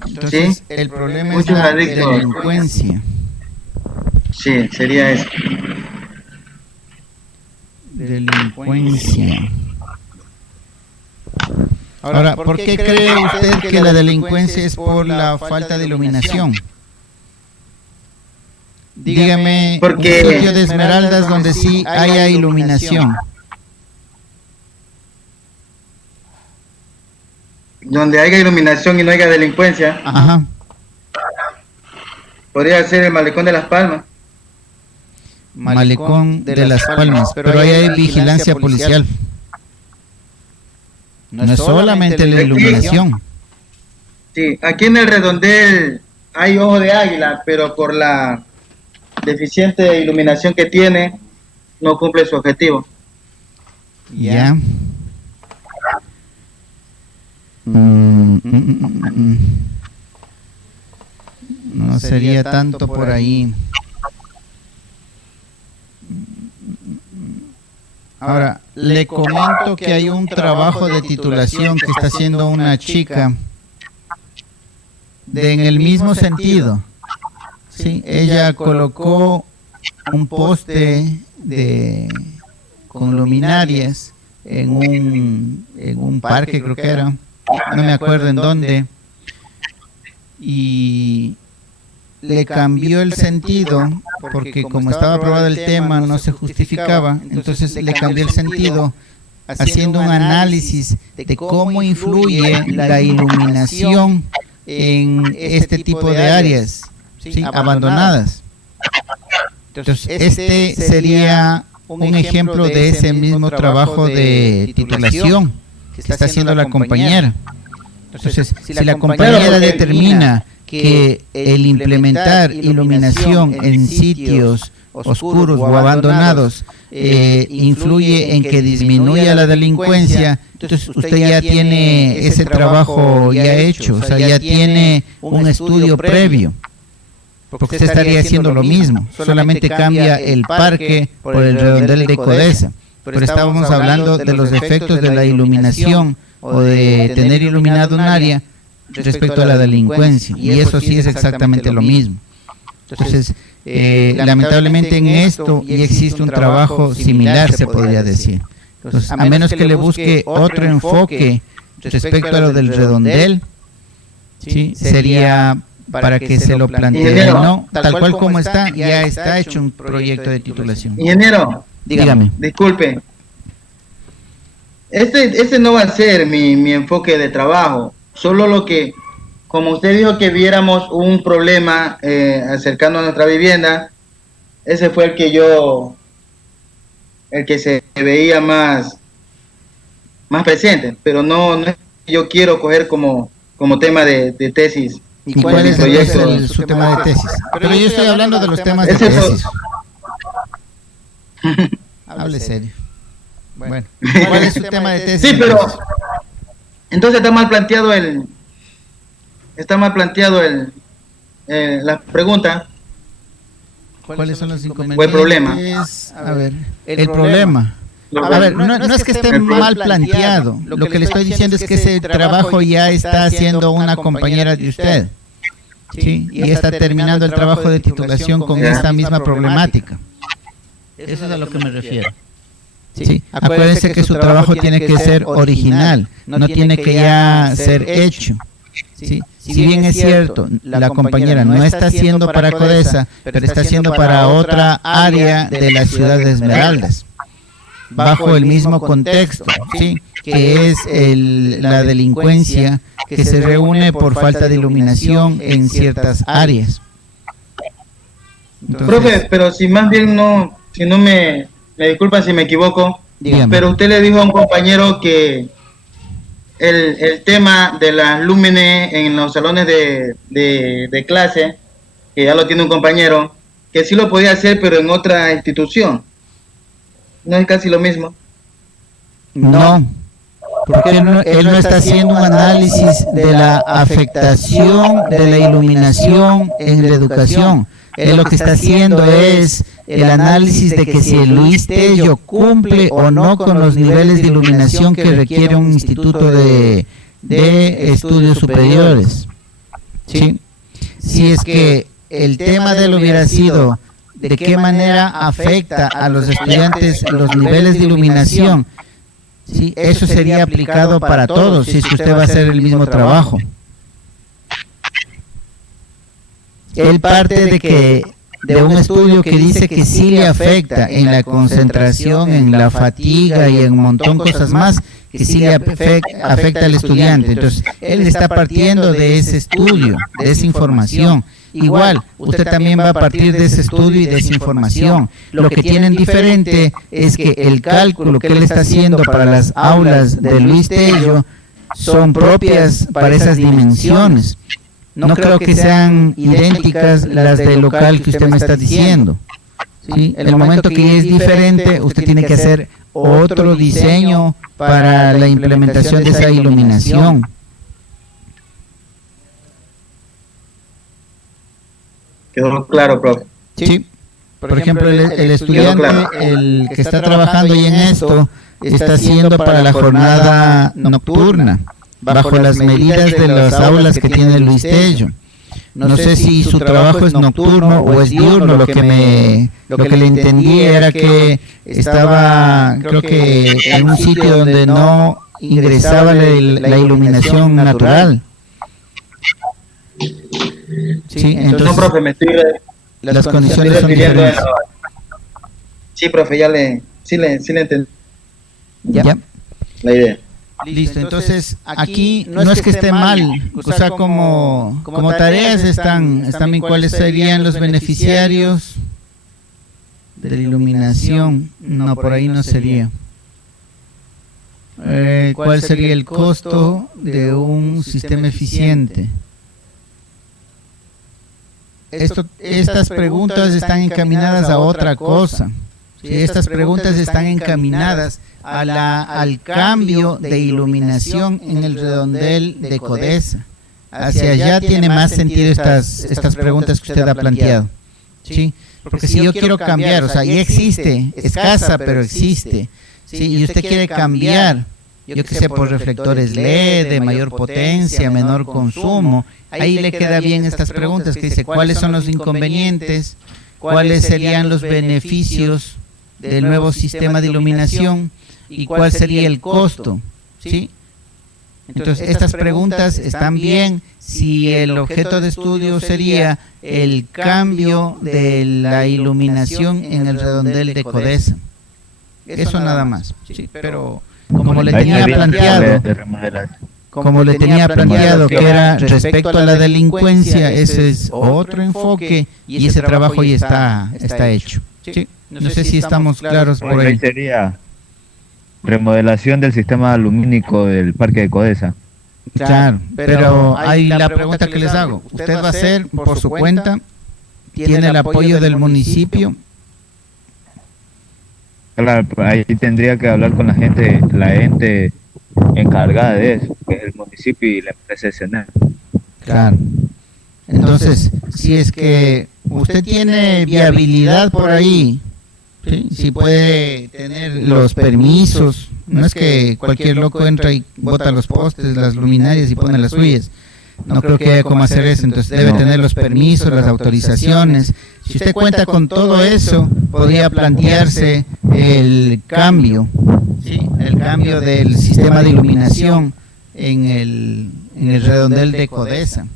Entonces, ¿Sí? el problema es Muchos la adictos. delincuencia. Sí, sería eso. Delincuencia. Ahora, ¿por qué cree usted que la delincuencia es por la falta de iluminación? Dígame Porque- un sitio de Esmeraldas donde sí haya iluminación. Donde haya iluminación y no haya delincuencia, Ajá. podría ser el Malecón de Las Palmas. Malecón de Las Palmas, pero ahí hay vigilancia policial. No es solamente la iluminación. Sí, aquí en el redondel hay ojo de águila, pero por la deficiente iluminación que tiene, no cumple su objetivo. Ya. No sería tanto por ahí. Ahora, le comento que hay un trabajo de titulación que está haciendo una chica en el mismo sentido. Sí, ella colocó un poste con luminarias en un parque, creo que era, no me acuerdo en dónde, y le cambió el sentido porque como estaba aprobado el tema no se justificaba, entonces le cambió el sentido haciendo un análisis de cómo influye la iluminación en este tipo de áreas, ¿sí?, abandonadas. Entonces, este sería un ejemplo de ese mismo trabajo de titulación que está haciendo la compañera. Entonces, si la compañera determina que el implementar iluminación en sitios oscuros o abandonados influye en que disminuya la delincuencia, entonces usted ya tiene ese trabajo ya hecho, o sea, ya tiene un estudio previo. Porque usted estaría haciendo lo mismo, solamente cambia el parque por el redondel de Codesa. Pero estábamos hablando de los efectos de la iluminación o de tener iluminado un área respecto a la delincuencia, y eso sí es exactamente lo mismo. Entonces, lamentablemente en esto ya existe un trabajo similar, se podría decir. Entonces, a menos que le busque otro enfoque respecto a lo del redondel, ¿sí? Sería para que se lo planteen, ¿no? Tal cual como está, ya está hecho un proyecto de titulación. Ingeniero, Dígame. disculpe. Ese no va a ser mi enfoque de trabajo. Solo lo que, como usted dijo que viéramos un problema acercando a nuestra vivienda, ese fue el que se veía más presente, pero no es que yo quiero coger como tema de tesis. ¿Y cuál es su tema de tesis? Pero yo estoy hablando de los temas de tesis. Hable serio. Bueno, ¿cuál es su tema de tesis? Sí, pero entonces está mal planteado la pregunta. ¿Cuáles son los inconvenientes? ¿O el problema? A ver, el problema. A ver, no es que esté mal planteado. Lo que le estoy diciendo es que ese trabajo ya está haciendo una compañera de usted. ¿Sí? Y está terminando el trabajo de titulación con esta misma problemática. Eso es a lo que me refiero. Sí, acuérdense que su trabajo tiene que ser original, no tiene que ya ser hecho. ¿Sí? Si bien es cierto, la compañera no está haciendo para CODESA, pero está haciendo para otra área de la ciudad de Esmeraldas, bajo el mismo contexto, ¿sí? Que es la delincuencia que se reúne por falta de iluminación en ciertas áreas. Entonces, profe, pero si más bien me disculpan si me equivoco, dígame. Pero usted le dijo a un compañero que el tema de las lúmenes en los salones de clase, que ya lo tiene un compañero, que sí lo podía hacer, pero en otra institución. ¿No es casi lo mismo? No, porque él no está haciendo un análisis de la afectación de la iluminación en la educación. Él lo que está haciendo es el análisis de que si el Luis Tello cumple o no con los niveles de iluminación que requiere un instituto de estudios superiores. ¿Sí? Si es que el tema de él hubiera sido de qué manera afecta a los estudiantes los niveles de iluminación, ¿sí? Eso sería aplicado para todos si es que usted va a hacer el mismo trabajo. Él parte de un estudio que dice que sí le afecta en la concentración, en la fatiga y en un montón de cosas más, que sí le afecta al estudiante. Entonces, él está partiendo de ese estudio, de esa información. Igual, usted también va a partir de ese estudio y de esa información. Lo que tienen diferente es que el cálculo que él está haciendo para las aulas de Luis Tello son propias para esas dimensiones. No creo que sean idénticas las del local que usted me está diciendo. ¿Sí? El momento que es diferente, usted tiene que hacer otro diseño para la implementación de esa iluminación. Quedó claro, profe. Sí. Por ejemplo, el estudiante, el que está trabajando ahí en esto, está haciendo para la jornada nocturna, bajo las medidas de las aulas que tiene Luis Tello. No sé si su trabajo es nocturno o es diurno. Lo que le entendí era que estaba, creo que en un sitio donde no ingresaba la iluminación natural. Sí, entonces, no, profe, las condiciones son diferentes. Sí, profe, sí le entendí ya la idea. Listo, entonces aquí no es que esté mal, o sea, como tareas están bien cuáles serían los beneficiarios de la iluminación. No, por ahí no sería. ¿Cuál sería el costo de un sistema eficiente? Estas preguntas están encaminadas a otra cosa. ¿Sí? Estas preguntas están encaminadas al cambio de iluminación en el redondel de CODESA. Hacia allá tiene más sentido estas preguntas que usted ha planteado. ¿Sí? Porque si yo quiero cambiar, o sea, ya existe, escasa, pero existe. ¿Sí? Y usted quiere cambiar, yo que sé, por reflectores LED, de mayor potencia, menor consumo, ahí le queda bien estas preguntas que dice, ¿cuáles son los inconvenientes? ¿Cuáles serían los beneficios del nuevo sistema de iluminación? ¿Y cuál sería el costo? ¿Sí? Entonces, estas preguntas están bien si el objeto de estudio sería el cambio de la iluminación en el redondel de Codesa. Eso nada más. Sí, pero como le tenía planteado, que era respecto a la delincuencia, ese es otro enfoque y ese trabajo ya está hecho. Sí. No sé si estamos claros por ahí. Sería remodelación del sistema lumínico del Parque de Codesa. Claro, pero hay la pregunta que les hago. ¿Usted va a hacer por su cuenta? ¿Tiene el apoyo del municipio? Claro, ahí tendría que hablar con la ente encargada de eso, que es el municipio y la empresa SNER. Claro. Entonces, si es que usted tiene viabilidad por ahí, ¿sí? Si puede tener los permisos, no es que cualquier loco entra y bota los postes, las luminarias y pone las suyas. No creo que haya cómo hacer eso, entonces debe tener los permisos, las autorizaciones. Si usted cuenta con todo eso, podría plantearse el cambio, ¿sí? El cambio del sistema de iluminación en el redondel de Codesa,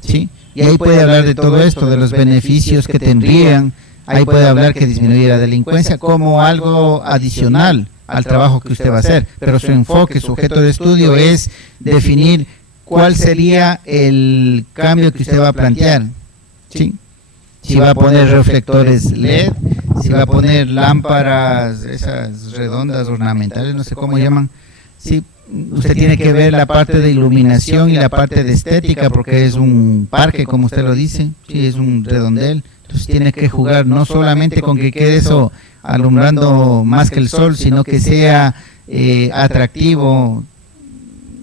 ¿sí? Y ahí puede hablar de todo esto, de los beneficios que tendrían. Ahí puede hablar que disminuye la delincuencia como algo adicional al trabajo que usted va a hacer, pero su enfoque, su objeto de estudio es definir cuál sería el cambio que usted va a plantear, ¿sí? Si va a poner reflectores LED, si va a poner lámparas, esas redondas ornamentales, no sé cómo llaman, sí. Usted tiene que ver la parte de iluminación y la parte de estética, porque es un parque, como usted lo dice, sí, es un redondel. Entonces tiene que jugar no solamente con que quede eso alumbrando más que el sol, sino que sea atractivo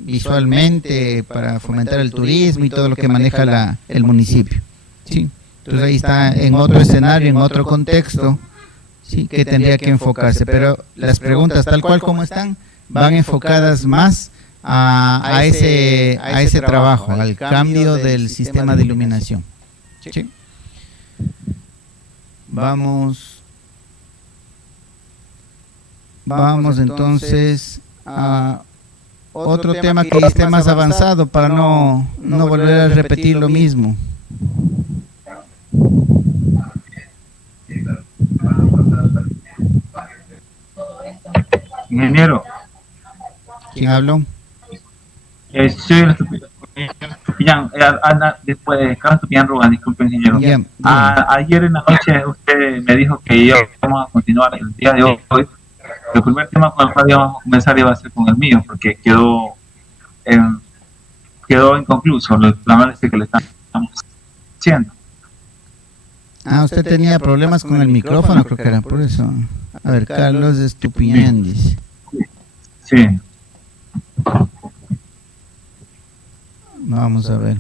visualmente para fomentar el turismo y todo lo que maneja el municipio. Sí. Entonces ahí está en otro escenario, en otro contexto, sí, que tendría que enfocarse. Pero las preguntas tal cual como están van enfocadas más a ese trabajo, al cambio del sistema de iluminación. ¿Sí? Vamos entonces a otro tema que esté más avanzado para no volver a repetir lo mismo. Ingeniero. ¿Quién habló? Soy el Estupillán, después de Carlos Estupillán Rubán, disculpe, ingeniero. Ayer en la noche usted me dijo que íbamos a continuar el día de hoy. El primer tema con el cual íbamos a comenzar iba a ser con el mío, porque quedó inconcluso el análisis que le estamos haciendo. Usted tenía problemas con el micrófono, creo que era por eso. A ver, Carlos Estupillán dice. Sí. Vamos a ver.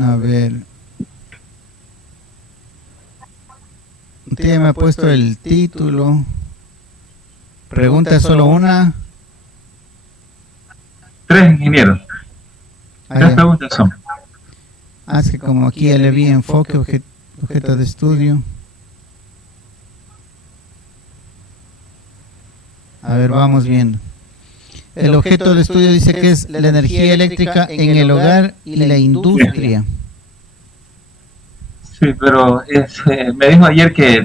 A ver. Usted me ha puesto el título. Pregunta solo una. 3 ingenieros. 3 preguntas son. Es que como aquí ya le vi enfoque, objeto de estudio. A ver, vamos viendo. El objeto del estudio dice que es la energía eléctrica en el hogar y la industria. Sí, pero me dijo ayer que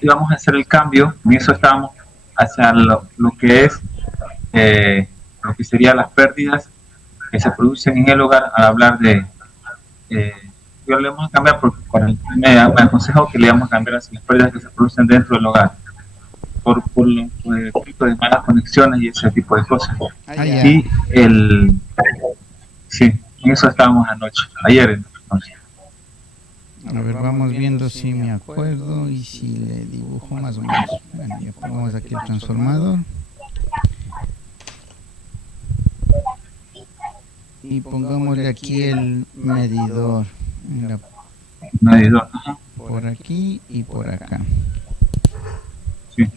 íbamos a hacer el cambio, en eso estábamos hacia lo que es lo que serían las pérdidas que se producen en el hogar al hablar de yo le vamos a cambiar porque me aconsejó que le vamos a cambiar hacia las pérdidas que se producen dentro del hogar por el tipo de malas conexiones y ese tipo de cosas. Y sí, en eso estábamos ayer. A ver, vamos viendo si me acuerdo y si le dibujo más o menos. Bueno, ya pongamos aquí el transformador. Y pongámosle aquí el medidor. Mira, medidor. Por aquí y por acá. Sí.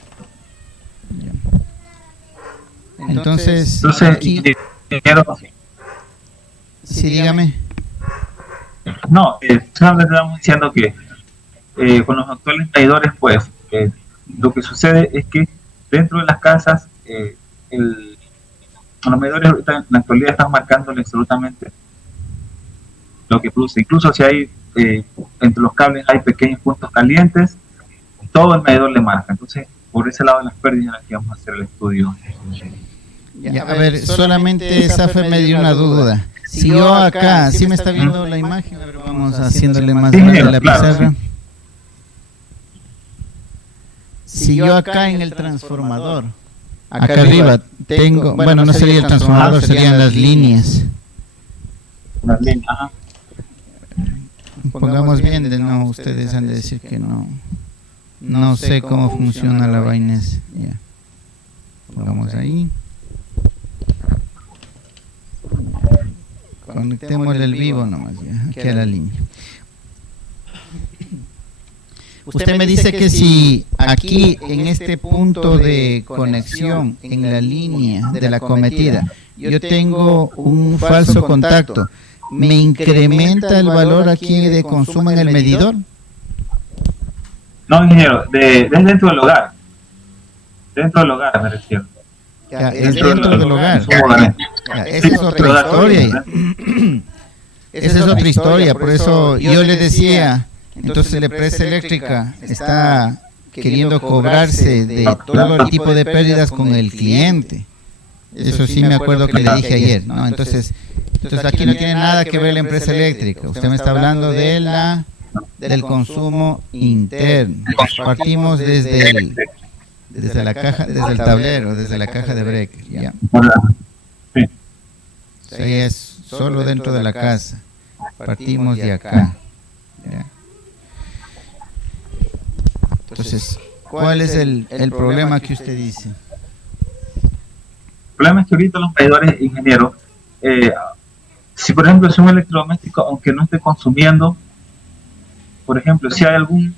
Entonces aquí, ingeniero, sí, dígame. no, solamente estamos diciendo que con los actuales medidores, pues, lo que sucede es que dentro de las casas, los medidores ahorita en la actualidad están marcándole absolutamente lo que produce. Incluso si hay, entre los cables hay pequeños puntos calientes, todo el medidor le marca. Entonces, por ese lado de las pérdidas, aquí vamos a hacer el estudio. Ya, a ver, solamente Safer me dio una duda. Si yo acá, ¿sí me está viendo la imagen? A ver, vamos haciéndole más grande la pizarra. Si yo acá en el transformador, acá arriba tengo, bueno, no sería el transformador, serían las líneas. Las líneas, ajá. Pongamos bien, de no, ustedes han de decir que no. No sé cómo funciona la vaina. Ya. Pongamos ahí. Conectémosle el vivo nomás, ya, aquí a la línea. Usted me dice que si aquí en este punto de conexión en la línea de la cometida yo tengo un falso contacto, ¿me incrementa el valor aquí de consumo en el medidor? No, ingeniero, es dentro del hogar. Dentro del hogar me refiero. Ya, es dentro del hogar. Ya, esa es otra historia. Esa es otra historia, por eso yo le decía, entonces la empresa eléctrica está queriendo cobrarse de todo el tipo de pérdidas con el cliente. Eso sí me acuerdo que le dije ayer, ¿no? Entonces aquí no tiene nada que ver la empresa eléctrica. Usted me está hablando de del consumo interno. Partimos desde la caja, desde el tablero, desde la caja de breaker, ¿ya? Sí. O sea, es solo dentro de la casa. Partimos de acá, ¿ya? Entonces, ¿cuál es el problema que usted dice? El problema es que ahorita los medidores, ingeniero, si por ejemplo es un electrodoméstico, aunque no esté consumiendo, por ejemplo, si hay algún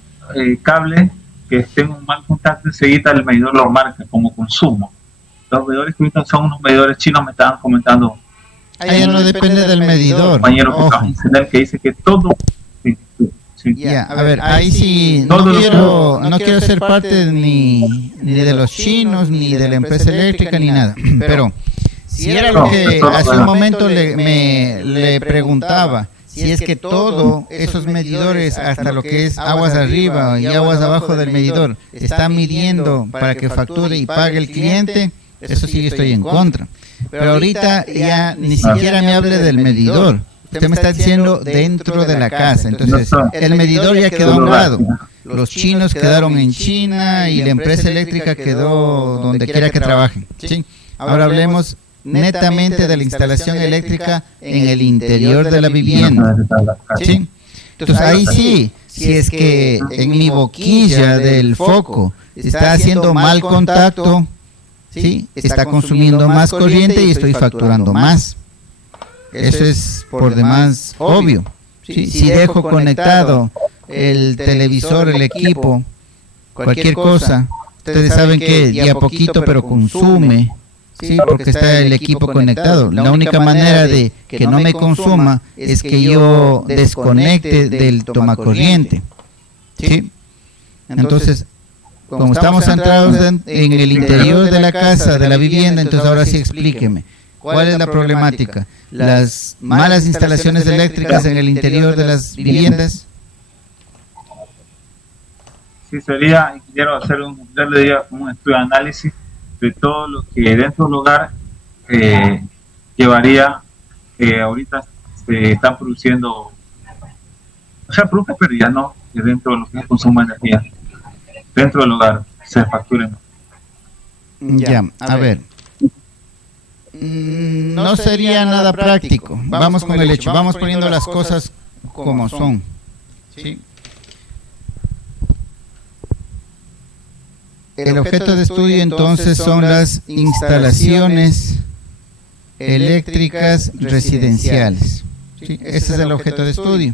cable que esté en un mal contacto, enseguida el medidor lo marca como consumo. Los medidores que ahorita son unos medidores chinos, me estaban comentando. Ahí no depende del medidor. Compañero que trabaja en CENEL, que dice que todo. Sí. Ya, a ver, ahí sí no quiero ser parte ni de los chinos, ni de la empresa eléctrica, ni nada. Pero si era lo que hace un momento le preguntaba, si es que todos esos medidores, hasta lo que es aguas arriba y aguas abajo del medidor, está midiendo para que facture y pague el cliente, eso sí estoy en contra. Pero ahorita ya ni siquiera me hable del medidor. Usted me está diciendo dentro de la casa. Entonces, el medidor ya quedó a un lado. Los chinos quedaron en China y la empresa eléctrica quedó donde quiera que trabajen. ¿Sí? Ahora hablemos netamente de la instalación eléctrica en el interior de la vivienda. ¿Sí? Entonces, ahí sí, si es que en mi boquilla del foco está haciendo mal contacto, ¿sí? Está consumiendo más corriente y estoy facturando más. Eso es por demás obvio. ¿Sí? Si dejo conectado el televisor, el equipo, cualquier cosa, ustedes saben que de a poquito pero consume, ¿sí? Porque está el equipo conectado. La única manera de que no me consuma es que yo desconecte del tomacorriente, ¿sí? Entonces, como estamos centrados en el interior de la casa, de la vivienda, entonces ahora sí explíqueme. ¿Cuál es la problemática? ¿Las malas instalaciones eléctricas en el interior de las viviendas? Sí, sería, quiero hacer yo le diría un estudio de análisis de todo lo que dentro del hogar llevaría que ahorita se están produciendo, o sea, produce pérdidas, ¿no? Que dentro de lo que es consumo de energía, dentro del hogar se facturen. Ya, a ver. No sería nada práctico. Vamos con el hecho, vamos poniendo las cosas como son. ¿Sí? El objeto de estudio entonces son las instalaciones eléctricas residenciales. ¿Sí? Ese es el objeto de estudio.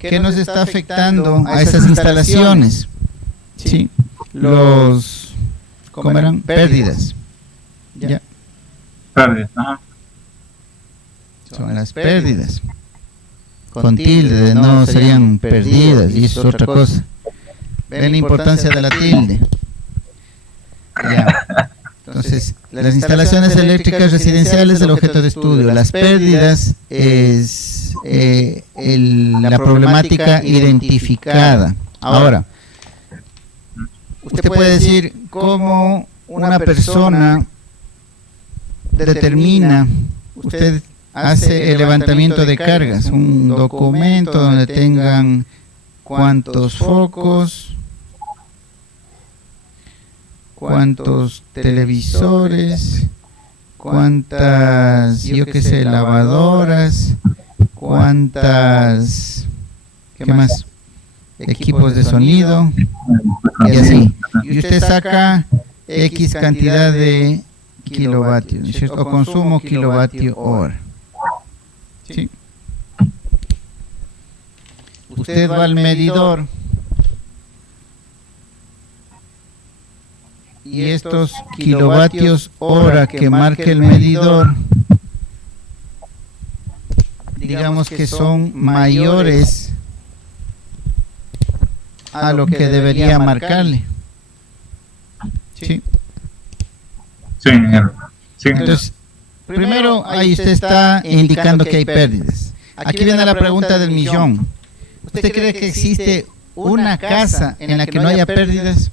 ¿Qué nos está afectando a esas instalaciones? ¿Sí? los, ¿cómo eran? Pérdidas. Ya. Pérdidas, ajá. Son las pérdidas. Con tilde, no serían perdidas, y eso es otra cosa. Ven la importancia de la tilde. Ya. Entonces, las instalaciones eléctricas residenciales del objeto de estudio. Las pérdidas es la problemática identificada. Ahora, usted puede decir cómo una persona determina, usted hace el levantamiento de cargas, un documento donde tengan cuántos focos, cuántos televisores, cuántas, yo qué sé, lavadoras, cuántas, ¿qué más? Equipos de sonido, y así. Y usted saca X cantidad de kilovatios, ¿no es cierto? O consumo kilovatio hora. ¿Sí? Usted va al medidor y estos kilovatios hora que marque el medidor, digamos que son mayores a lo que debería marcarle. ¿Sí? Sí, ingeniero. Sí. Entonces, primero ahí usted está indicando que hay pérdidas. Aquí viene la pregunta del millón. ¿Usted cree que existe una casa en la que no haya pérdidas?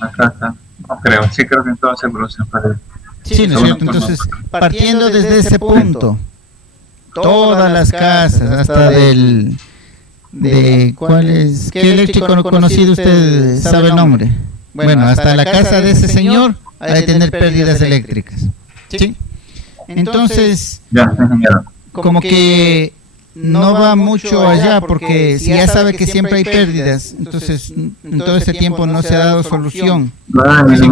La casa, no creo. Sí, creo que en todas se producen pérdidas. Sí, ¿no es cierto? Entonces, partiendo desde ese punto, todas las casas, hasta ¿cuál es? ¿Qué eléctrico conocido usted sabe el nombre? Bueno, hasta la casa de ese señor ha de tener pérdidas eléctricas. ¿Sí? Entonces, como que no va mucho allá, porque si ya sabe que siempre hay pérdidas, entonces en todo este tiempo no se ha dado solución. ¿Sí?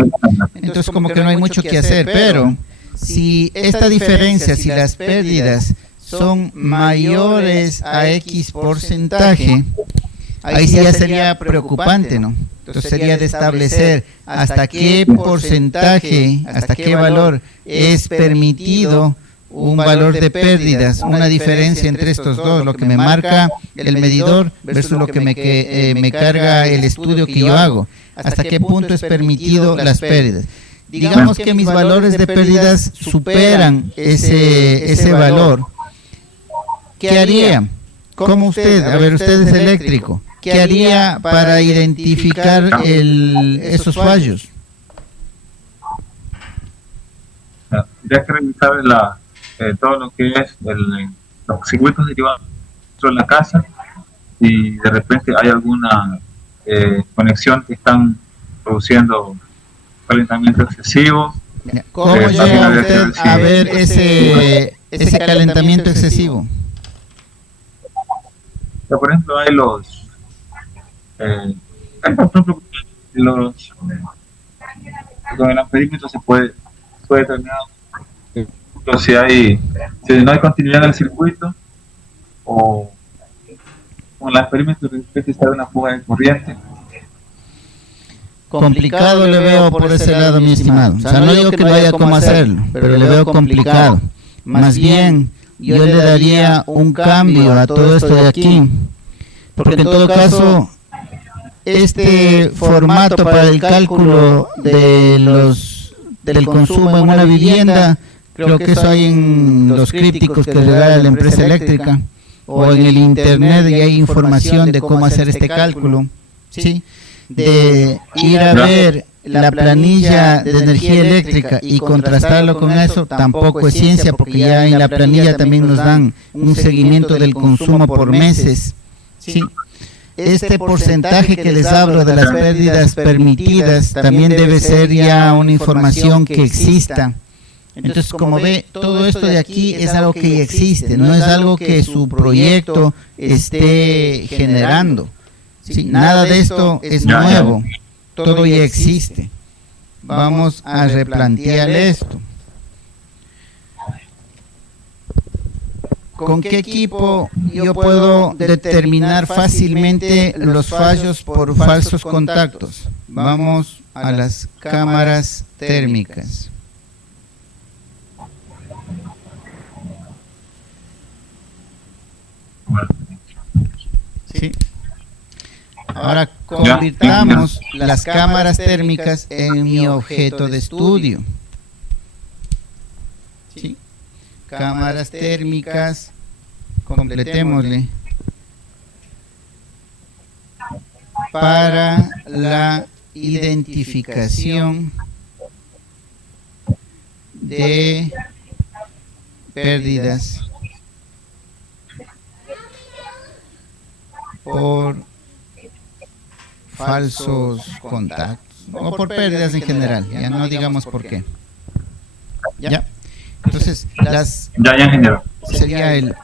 Entonces como que no hay mucho que hacer, pero si esta diferencia, si las pérdidas son mayores a X porcentaje, ahí sí ya sería preocupante, ¿no? Entonces sería de establecer hasta qué porcentaje, hasta qué valor es permitido un valor de pérdidas, una diferencia entre estos dos, lo que me marca el medidor versus lo que me carga el estudio que yo hago. Hasta qué punto es permitido las pérdidas. Digamos que mis valores de pérdidas superan ese valor. ¿Qué haría? ¿Cómo usted? A ver, usted es eléctrico. ¿Qué haría para identificar esos fallos? Ya que revisar todo lo que es los circuitos derivados de la casa, y de repente hay alguna conexión que están produciendo calentamiento excesivo. ¿Cómo llega usted a ver ese calentamiento excesivo? Ya, por ejemplo, hay con el amperímetro se puede determinar si no hay continuidad en el circuito, o con el amperímetro de repente está una fuga de corriente. Complicado le veo por ese lado, mi estimado. O sea, no digo que no haya cómo hacerlo, pero le veo complicado. Más bien, yo le daría un cambio a todo esto de aquí, porque en todo caso, este formato para el cálculo del consumo en una vivienda, creo que eso hay en los crípticos que regala la empresa eléctrica, o en el internet, y hay información de cómo hacer este cálculo, ¿sí? De ir a ver la planilla de energía eléctrica y contrastarlo con eso tampoco es ciencia, porque ya en la planilla también nos dan un seguimiento del consumo por meses, ¿sí? Este porcentaje que les hablo de las pérdidas permitidas también debe ser ya una información que exista. Entonces, como ve, todo esto de aquí es algo que ya existe, no es algo que su proyecto esté generando. ¿Sí? Nada de esto es nuevo, todo ya existe. Vamos a replantear esto. ¿con qué equipo yo puedo determinar fácilmente los fallos por falsos contactos? Vamos a las cámaras térmicas. ¿Sí? Ahora convirtamos las cámaras térmicas en mi objeto de estudio. ¿Sí? Cámaras térmicas, completémosle. Para la identificación de pérdidas por falsos contactos o por pérdidas en general, ya no digamos por qué. Ya. Entonces, sería el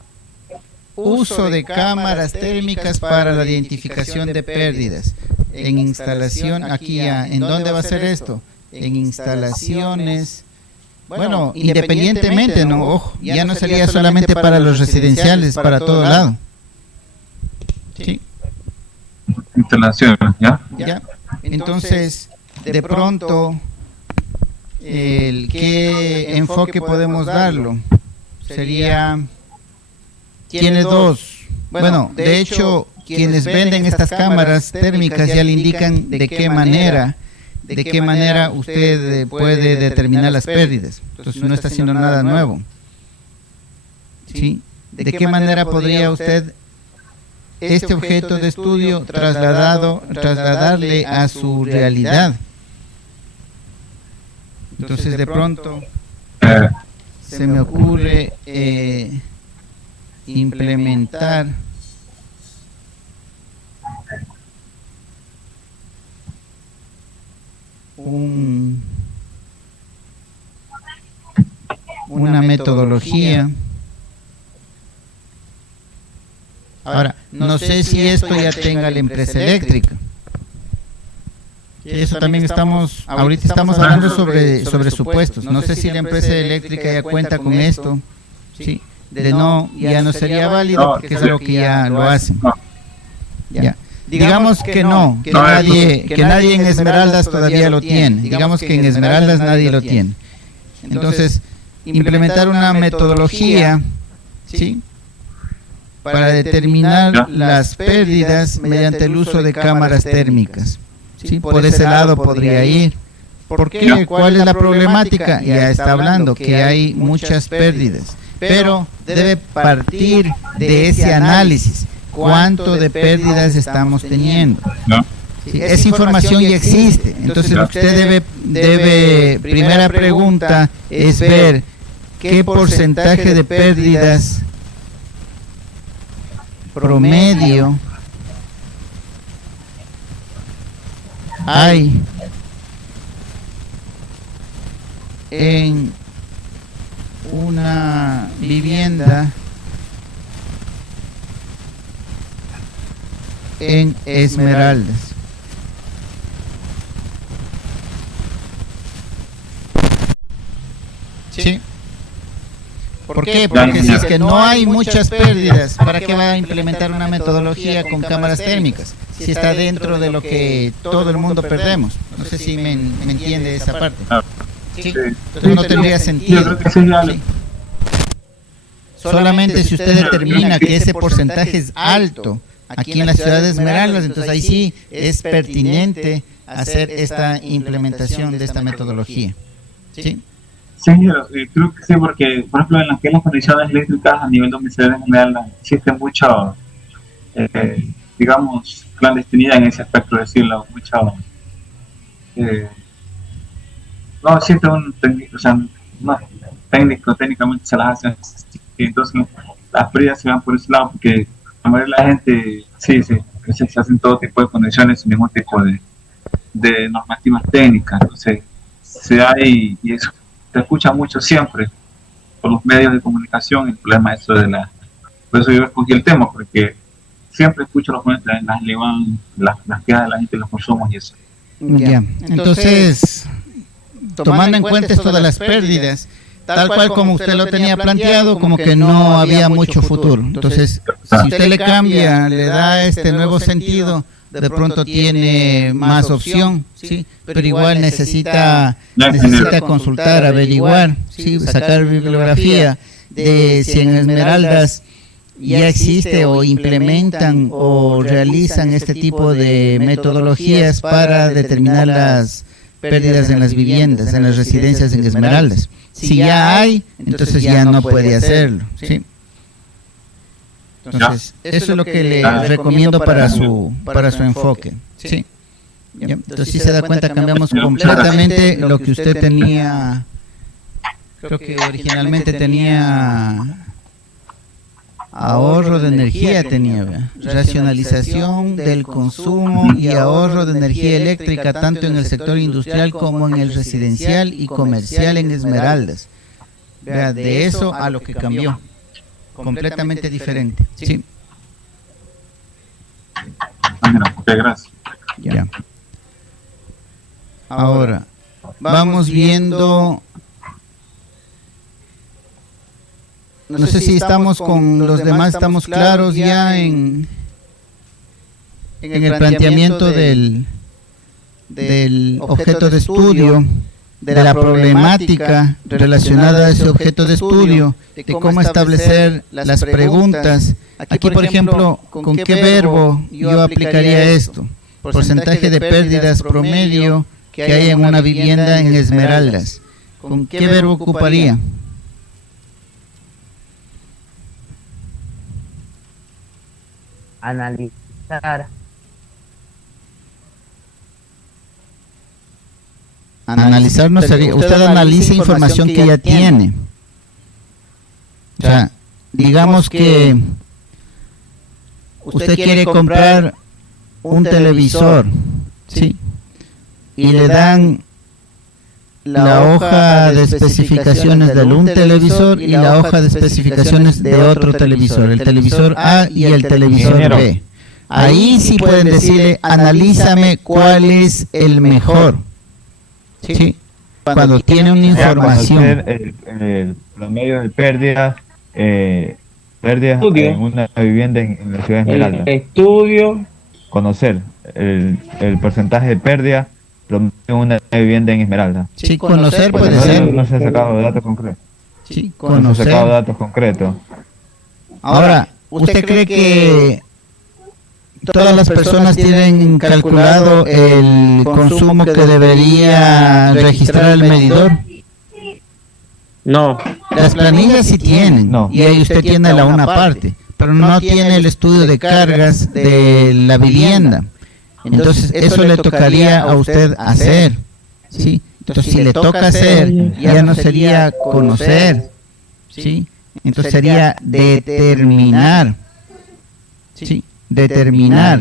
uso de cámaras térmicas para la identificación de pérdidas en instalación. Aquí ya, ¿en dónde va a ser esto? En instalaciones. Bueno, independientemente, no, ojo, ya no sería solamente para los residenciales, para todo lado. Sí. Instalaciones, ¿ya? Ya. Entonces, de pronto, ¿qué enfoque podemos darlo? Sería, tiene dos. Bueno, de hecho, quienes venden estas cámaras térmicas ya le indican de qué manera usted puede determinar las pérdidas. Entonces, no está haciendo nada nuevo. ¿Sí? ¿De qué manera podría usted este objeto de estudio trasladarle a su realidad? Entonces, de pronto se me ocurre implementar una metodología. Ahora, no sé si esto ya tenga la empresa eléctrica. Eso también ahorita estamos hablando sobre supuestos. No sé si la empresa eléctrica ya cuenta con esto. Sí, de no, ya no sería válido porque es algo que ya lo hacen. Ya. Digamos que no, que nadie en Esmeraldas todavía lo tiene. Digamos que en Esmeraldas nadie lo tiene. Entonces, implementar una metodología, ¿sí?, para determinar las pérdidas mediante el uso de cámaras térmicas. ¿Sí? Por ese lado podría ir. ¿Por qué? ¿Cuál es la problemática? Ya está hablando que hay muchas pérdidas, pero debe partir de ese análisis. ¿Cuánto de pérdidas estamos teniendo? ¿Sí? Esa información ya existe. Entonces usted debe, primera pregunta es ver qué porcentaje de pérdidas promedio hay en una vivienda en Esmeraldas. ¿Sí? ¿Por qué? Porque si es que no hay muchas pérdidas, ¿para qué va a implementar una metodología con cámaras térmicas? Si está dentro de lo que todo el mundo perdemos. No sé si me entiende esa parte. ¿Sí? Entonces no tendría sentido. ¿Sí? Solamente si usted determina que ese porcentaje es alto aquí en la ciudad de Esmeraldas, entonces ahí sí es pertinente hacer esta implementación de esta metodología. ¿Sí? Sí, creo que sí, porque, por ejemplo, en las condiciones eléctricas a nivel domiciliario en Esmeraldas existe mucho, digamos, clandestinidad en ese aspecto, decirlo, mucho, no existe técnicamente se las hace, entonces las pérdidas se van por ese lado, porque la mayoría de la gente, sí, se hacen todo tipo de condiciones sin ningún tipo de normativas técnicas, entonces se hay, y eso se escucha mucho siempre por los medios de comunicación, el problema eso por eso yo escogí el tema, porque siempre escucho los comentarios, las quejas de la gente, los consumos y eso. Ya. Entonces, tomando en cuenta esto de las pérdidas, tal cual como usted lo tenía planteado, como que no había mucho futuro. Entonces, si usted le cambia, le da este nuevo sentido, de pronto tiene más opción, ¿sí? Pero igual necesita consultar, averiguar, ¿sí? Sacar bibliografía de si en Esmeraldas ya existe o implementan o realizan este tipo de metodologías para determinar las pérdidas en las viviendas, en las residencias en Esmeraldas. Si ya hay, entonces ya no puede hacerlo, ¿sí? Entonces, eso es lo que le recomiendo para su enfoque, ¿sí? ¿Ya? Entonces, si se da cuenta, cambiamos completamente lo que usted tenía, creo que originalmente tenía ahorro de energía, tenía racionalización del consumo y ahorro de energía eléctrica tanto en el sector industrial como en el residencial y comercial en Esmeraldas. Vea, de eso a lo que cambió, completamente diferente, ¿sí? Ok, gracias. Ya. Ahora, vamos viendo. No sé si estamos con los demás, estamos claros ya en el planteamiento del objeto de estudio, de la problemática relacionada a ese objeto de estudio, de cómo establecer las preguntas. Aquí, por ejemplo, ¿con qué verbo yo aplicaría esto? Porcentaje de pérdidas promedio que hay en una vivienda en Esmeraldas. ¿Con qué verbo ocuparía? Analizar. Analizar no sería, usted analiza información que ya tiene. O sea, digamos que usted quiere comprar un televisor, ¿sí? Y le dan la hoja de especificaciones de un televisor y la hoja de especificaciones de otro televisor, el televisor A y el televisor B. Ahí sí pueden decirle, analízame cuál es el mejor, ¿sí? Cuando tiene una información. El promedio de pérdidas en una vivienda en la ciudad de Esmeralda. Estudio. Conocer el porcentaje de pérdida promedio en una vivienda en Esmeralda. Sí, conocer puede ser. No se ha sacado datos concretos. Sí, No se ha sacado datos concretos. Ahora, ¿usted cree que todas las personas tienen calculado el consumo que debería registrar el medidor? No. Las planillas sí tienen, y ahí usted tiene la una parte, pero no tiene el estudio de cargas de la vivienda. Entonces, eso le tocaría a usted hacer, ¿sí? Entonces, si le toca hacer, ya no sería conocer, ¿sí? Entonces, sería determinar, ¿sí? Determinar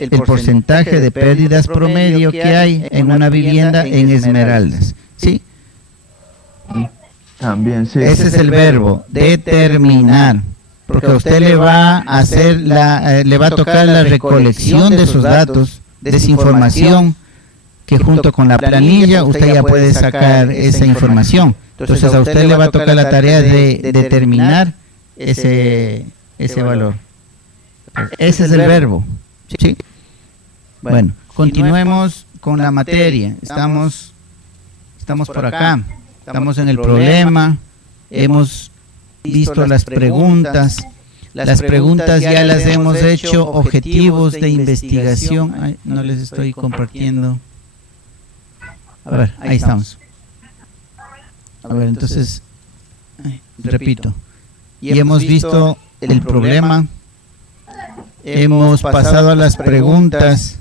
el porcentaje de pérdidas promedio que hay en una vivienda en Esmeraldas, ¿sí? También, sí. Ese es el verbo, determinar. Porque a usted le va a hacer le va a tocar la recolección de esos datos, de esa información, que junto con la planilla usted ya puede sacar esa información. Entonces a usted le va a tocar la tarea de determinar ese valor. Ese es el verbo, ¿sí? Bueno, continuemos con la materia. Estamos por acá, estamos en el problema, hemos visto las preguntas. Las preguntas ya las hemos hecho, objetivos de investigación. Ay, no les estoy compartiendo. A ver, ahí estamos. A ver, entonces, repito. Y hemos visto el problema, hemos pasado a las preguntas,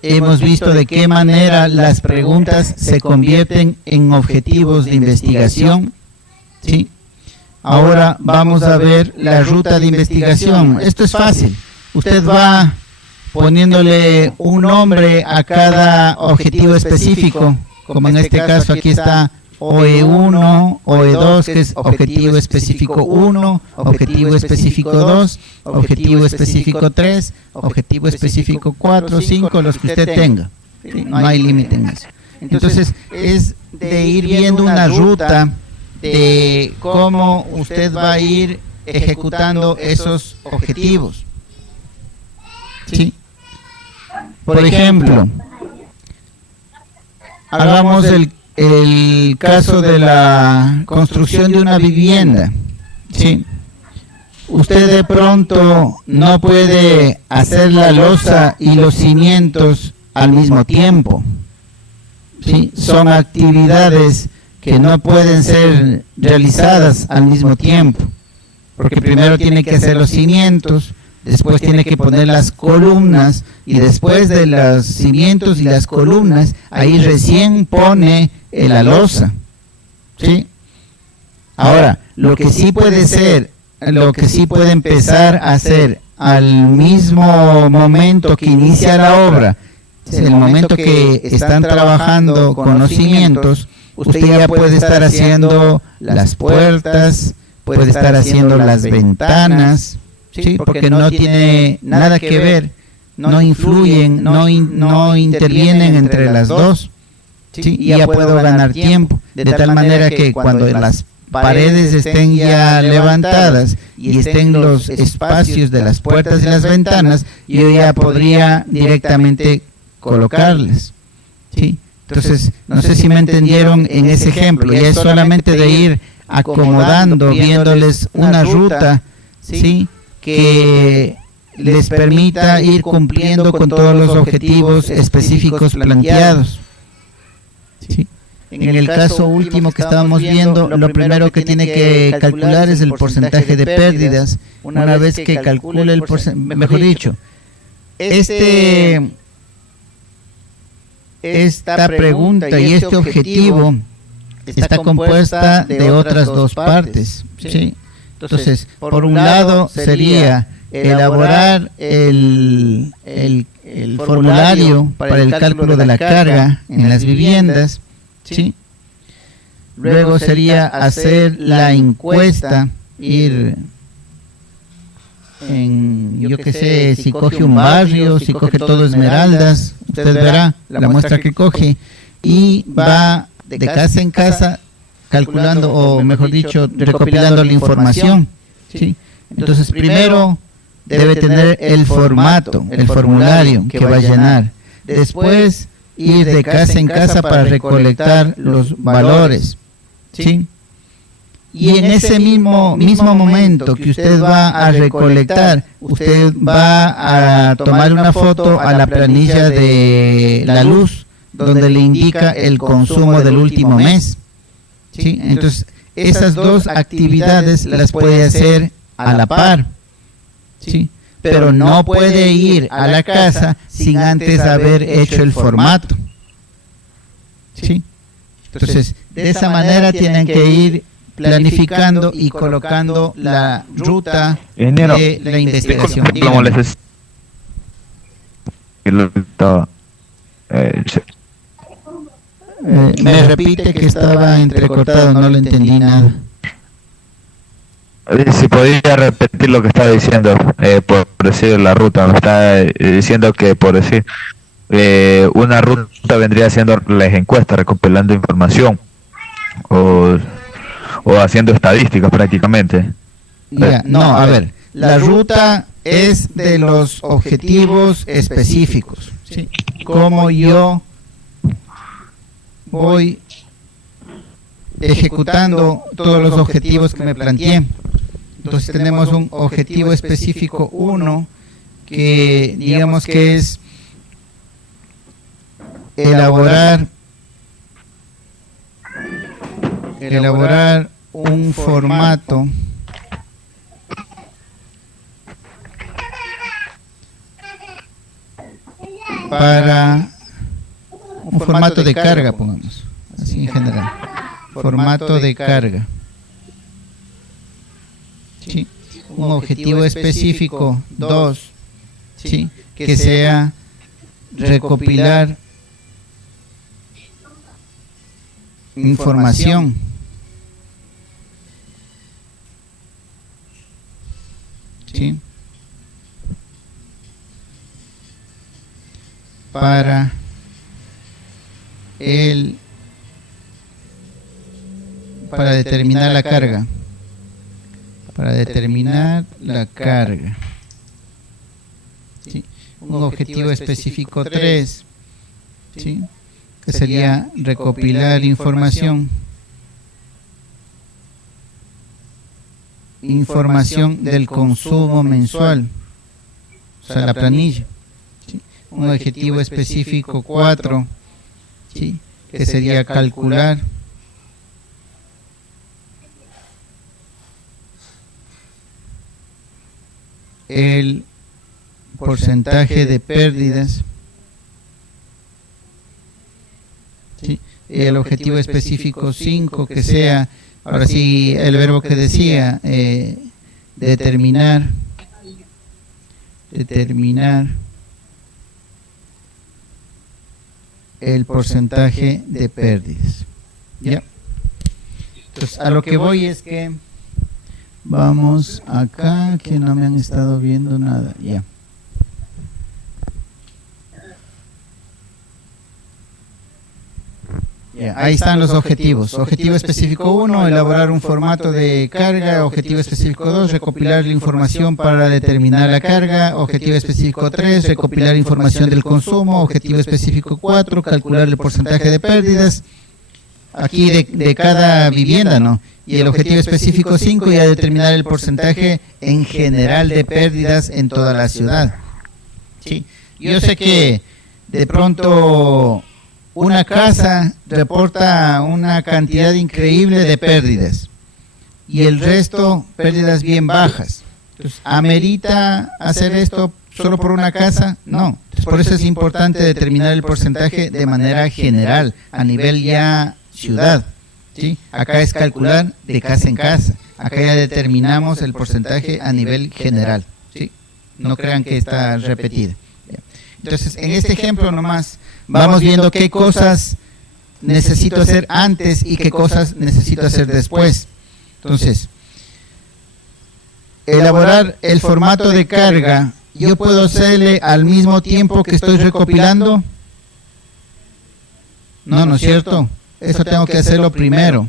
hemos visto de qué manera las preguntas se convierten en objetivos de investigación, ¿sí? Ahora vamos a ver la ruta de investigación. Esto es fácil. Usted va poniéndole un nombre a cada objetivo específico, como en este caso aquí está OE1, OE2, que es objetivo específico 1, objetivo específico 2, objetivo específico 3, objetivo específico 4, 5, los que usted tenga. ¿Sí? No hay límite en eso. Entonces, es de ir viendo una ruta de cómo usted va a ir ejecutando esos objetivos. ¿Sí? Por ejemplo, hagamos el caso de la construcción de una vivienda. ¿Sí? Usted de pronto no puede hacer la losa y los cimientos al mismo tiempo. ¿Sí? Son actividades que no pueden ser realizadas al mismo tiempo, porque primero tiene que hacer los cimientos, después tiene que poner las columnas, y después de los cimientos y las columnas, ahí recién pone la losa. ¿Sí? Ahora, lo que sí puede empezar a hacer al mismo momento que inicia la obra, en el momento que están trabajando con los cimientos, usted ya puede estar haciendo las puertas, puede estar haciendo las ventanas, ¿sí? Porque no tiene nada que ver, no influyen, no intervienen entre las dos, ¿sí? Y ya puedo ganar tiempo, de tal manera que cuando las paredes estén ya levantadas y estén los espacios de las puertas y las ventanas, yo ya podría directamente colocarles, ¿sí? Entonces, no sé si me entendieron en ese ejemplo, ya es solamente de ir acomodando, viéndoles una ruta, ¿sí? Que les permita ir cumpliendo con todos los objetivos específicos planteados, ¿sí? En el caso último que estábamos viendo, lo primero que tiene que calcular es el porcentaje de pérdidas. Una vez que calcule el porcentaje, mejor dicho, esta pregunta y este objetivo está compuesta de otras dos partes, ¿sí? Entonces, por un lado sería elaborar el formulario para el cálculo de la carga en las viviendas, ¿sí? Luego sería hacer la encuesta, ir yo qué sé, si coge un barrio, si coge todo Esmeraldas, usted verá la muestra que coge, y va de casa en casa calculando, o mejor dicho, recopilando la información, ¿sí? Entonces, primero debe tener el formato, el formulario que va a llenar. Después, ir de casa en casa para recolectar los valores, ¿sí? Y en ese mismo momento que usted va a recolectar, usted va a tomar una foto a la planilla de la luz, donde le indica el consumo del último mes, ¿sí? Entonces, esas dos actividades las puede hacer a la par, ¿sí? Pero no puede ir a la casa sin antes haber hecho el formato, ¿sí? Entonces, de esa manera tienen que ir planificando y colocando la ruta de la investigación. Me repite que estaba entrecortado, no lo entendí nada. Si podía repetir lo que estaba diciendo, por decir la ruta, me está diciendo que, por decir, una ruta vendría siendo las encuestas, recopilando información o haciendo estadísticas prácticamente. No, a ver, la ruta es de los objetivos específicos, ¿sí? Como yo voy ejecutando todos los objetivos que me planteé. Entonces tenemos un objetivo específico 1, que digamos que es elaborar un formato para un formato de carga, pongamos así en general, formato de carga, ¿sí? Un objetivo específico 2, ¿sí? Que sea recopilar información, ¿sí? Para para determinar la carga. ¿Sí? Un objetivo específico 3, ¿sí? Que sería recopilar información del consumo mensual, o sea, la planilla. ¿Sí? Un objetivo específico 4, ¿sí? Que sería calcular el porcentaje de pérdidas, ¿sí? El objetivo específico 5, que sea, ahora sí, el verbo que decía, determinar el porcentaje de pérdidas. ¿Ya? Entonces, a lo que voy es que vamos acá, que no me han estado viendo nada. Ya. Ahí están los objetivos. Objetivo específico 1, elaborar un formato de carga. Objetivo específico 2, recopilar la información para determinar la carga. Objetivo específico 3, recopilar información del consumo. Objetivo específico 4, calcular el porcentaje de pérdidas. Aquí de cada vivienda, ¿no? Y el objetivo específico 5, ya determinar el porcentaje en general de pérdidas en toda la ciudad. ¿Sí? Yo sé que de pronto una casa reporta una cantidad increíble de pérdidas y el resto pérdidas bien bajas. Entonces, ¿amerita hacer esto solo por una casa? No. Entonces, por eso es importante determinar el porcentaje de manera general, a nivel ya ciudad. ¿Sí? Acá es calcular de casa en casa. Acá ya determinamos el porcentaje a nivel general. ¿Sí? No crean que está repetida. Entonces, en este ejemplo nomás vamos viendo qué cosas necesito hacer antes y qué cosas necesito hacer después. Entonces, elaborar el formato de carga, ¿yo puedo hacerle al mismo tiempo que estoy recopilando? No, ¿no es cierto? Eso tengo que hacerlo primero.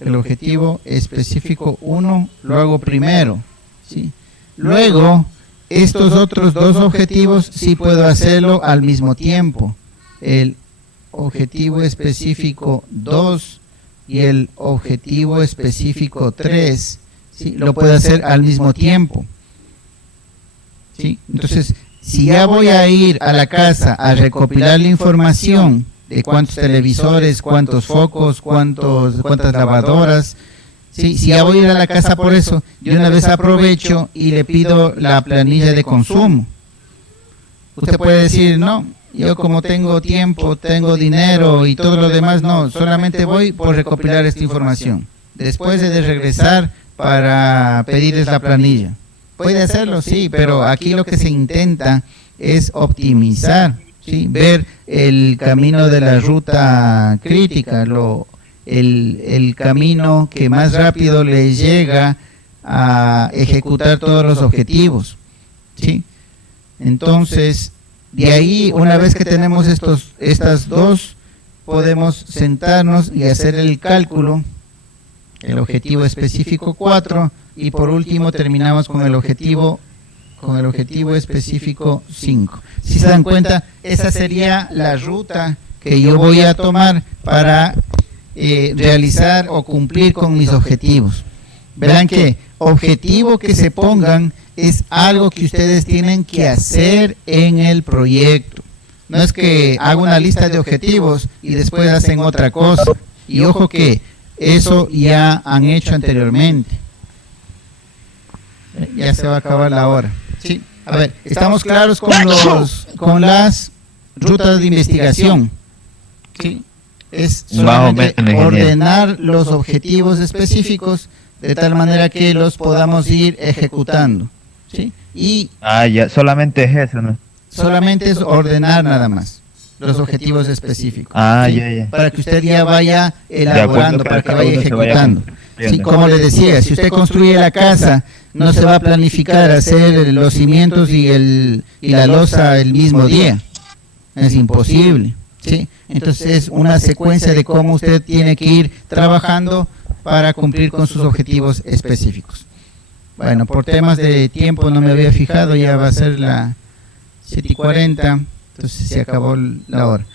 El objetivo específico 1 lo hago primero, ¿sí? Luego, estos otros dos objetivos sí puedo hacerlo al mismo tiempo. El objetivo específico 2 y el objetivo específico 3, ¿sí? Lo puedo hacer al mismo tiempo. ¿Sí? Entonces, si ya voy a ir a la casa a recopilar la información de cuántos televisores, cuántos focos, cuántas lavadoras, ¿sí? Si ya voy a ir a la casa por eso, yo una vez aprovecho y le pido la planilla de consumo. Usted puede decir, no, yo como tengo tiempo, tengo dinero y todo lo demás, no, solamente voy por recopilar esta información. Después de regresar para pedirles la planilla. Puede hacerlo, sí, pero aquí lo que se intenta es optimizar, ¿sí? Ver el camino de la ruta crítica, el camino que más rápido le llega a ejecutar todos los objetivos, ¿sí? Entonces, de ahí, una vez que tenemos estas dos, podemos sentarnos y hacer el cálculo, el objetivo específico 4, y por último terminamos con el objetivo específico 5. Si se dan cuenta, esa sería la ruta que yo voy a tomar para realizar o cumplir con mis objetivos. Verán que objetivo que se pongan es algo que ustedes tienen que hacer en el proyecto. No es que hago una lista de objetivos y después hacen otra cosa. Y ojo que eso ya han hecho anteriormente. Ya se va a acabar la hora. Sí. A ver, estamos claros con las rutas de investigación. Sí. Es solamente ordenar los objetivos específicos de tal manera que los podamos ir ejecutando. ¿Sí? Y ya, solamente es eso, ¿no? Solamente es ordenar nada más los objetivos específicos. ¿Sí? Ya. Para que usted ya vaya elaborando, para que vaya ejecutando. Sí, como le decía, si usted construye la casa, no se va a planificar hacer los cimientos y la losa el mismo día. Es imposible. ¿sí? Entonces es una secuencia de cómo usted tiene que ir trabajando para cumplir con sus objetivos específicos. Bueno, por temas de tiempo no me había fijado, ya va a ser la 7:40, entonces se acabó la hora.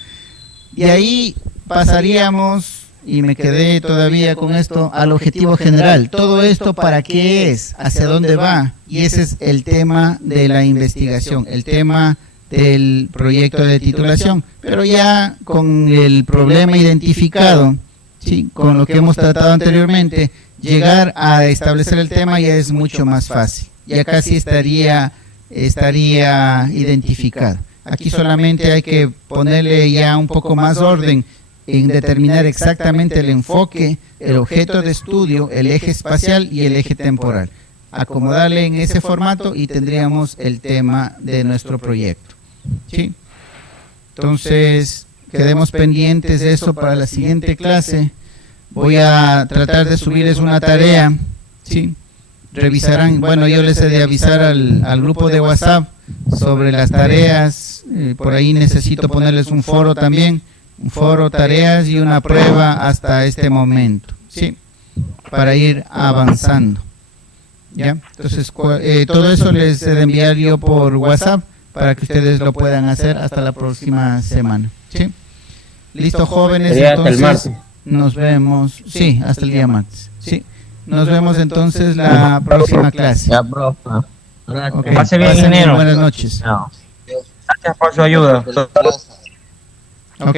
De ahí pasaríamos, y me quedé todavía con esto, al objetivo general. Todo esto, ¿para qué es? ¿Hacia dónde va? Y ese es el tema de la investigación, el tema del proyecto de titulación. Pero ya con el problema identificado, ¿sí?, con lo que hemos tratado anteriormente, llegar a establecer el tema ya es mucho más fácil. Ya casi estaría identificado. Aquí solamente hay que ponerle ya un poco más orden en determinar exactamente el enfoque, el objeto de estudio, el eje espacial y el eje temporal. Acomodarle en ese formato y tendríamos el tema de nuestro proyecto. ¿Sí? Entonces, quedemos pendientes de eso para la siguiente clase. Voy a tratar de subirles una tarea, ¿sí? Revisarán, bueno, yo les he de avisar al grupo de WhatsApp sobre las tareas, por ahí necesito ponerles un foro también, un foro, tareas y una prueba hasta este momento, ¿sí? Para ir avanzando, ¿ya? Entonces, todo eso les he de enviar yo por WhatsApp para que ustedes lo puedan hacer hasta la próxima semana, ¿sí? Listo, jóvenes, entonces nos vemos, sí, hasta el día martes, sí. Nos vemos entonces la próxima clase. Ya, profe. Okay. Pase bien, ingeniero. Buenas noches. No. Gracias por su ayuda. Ok.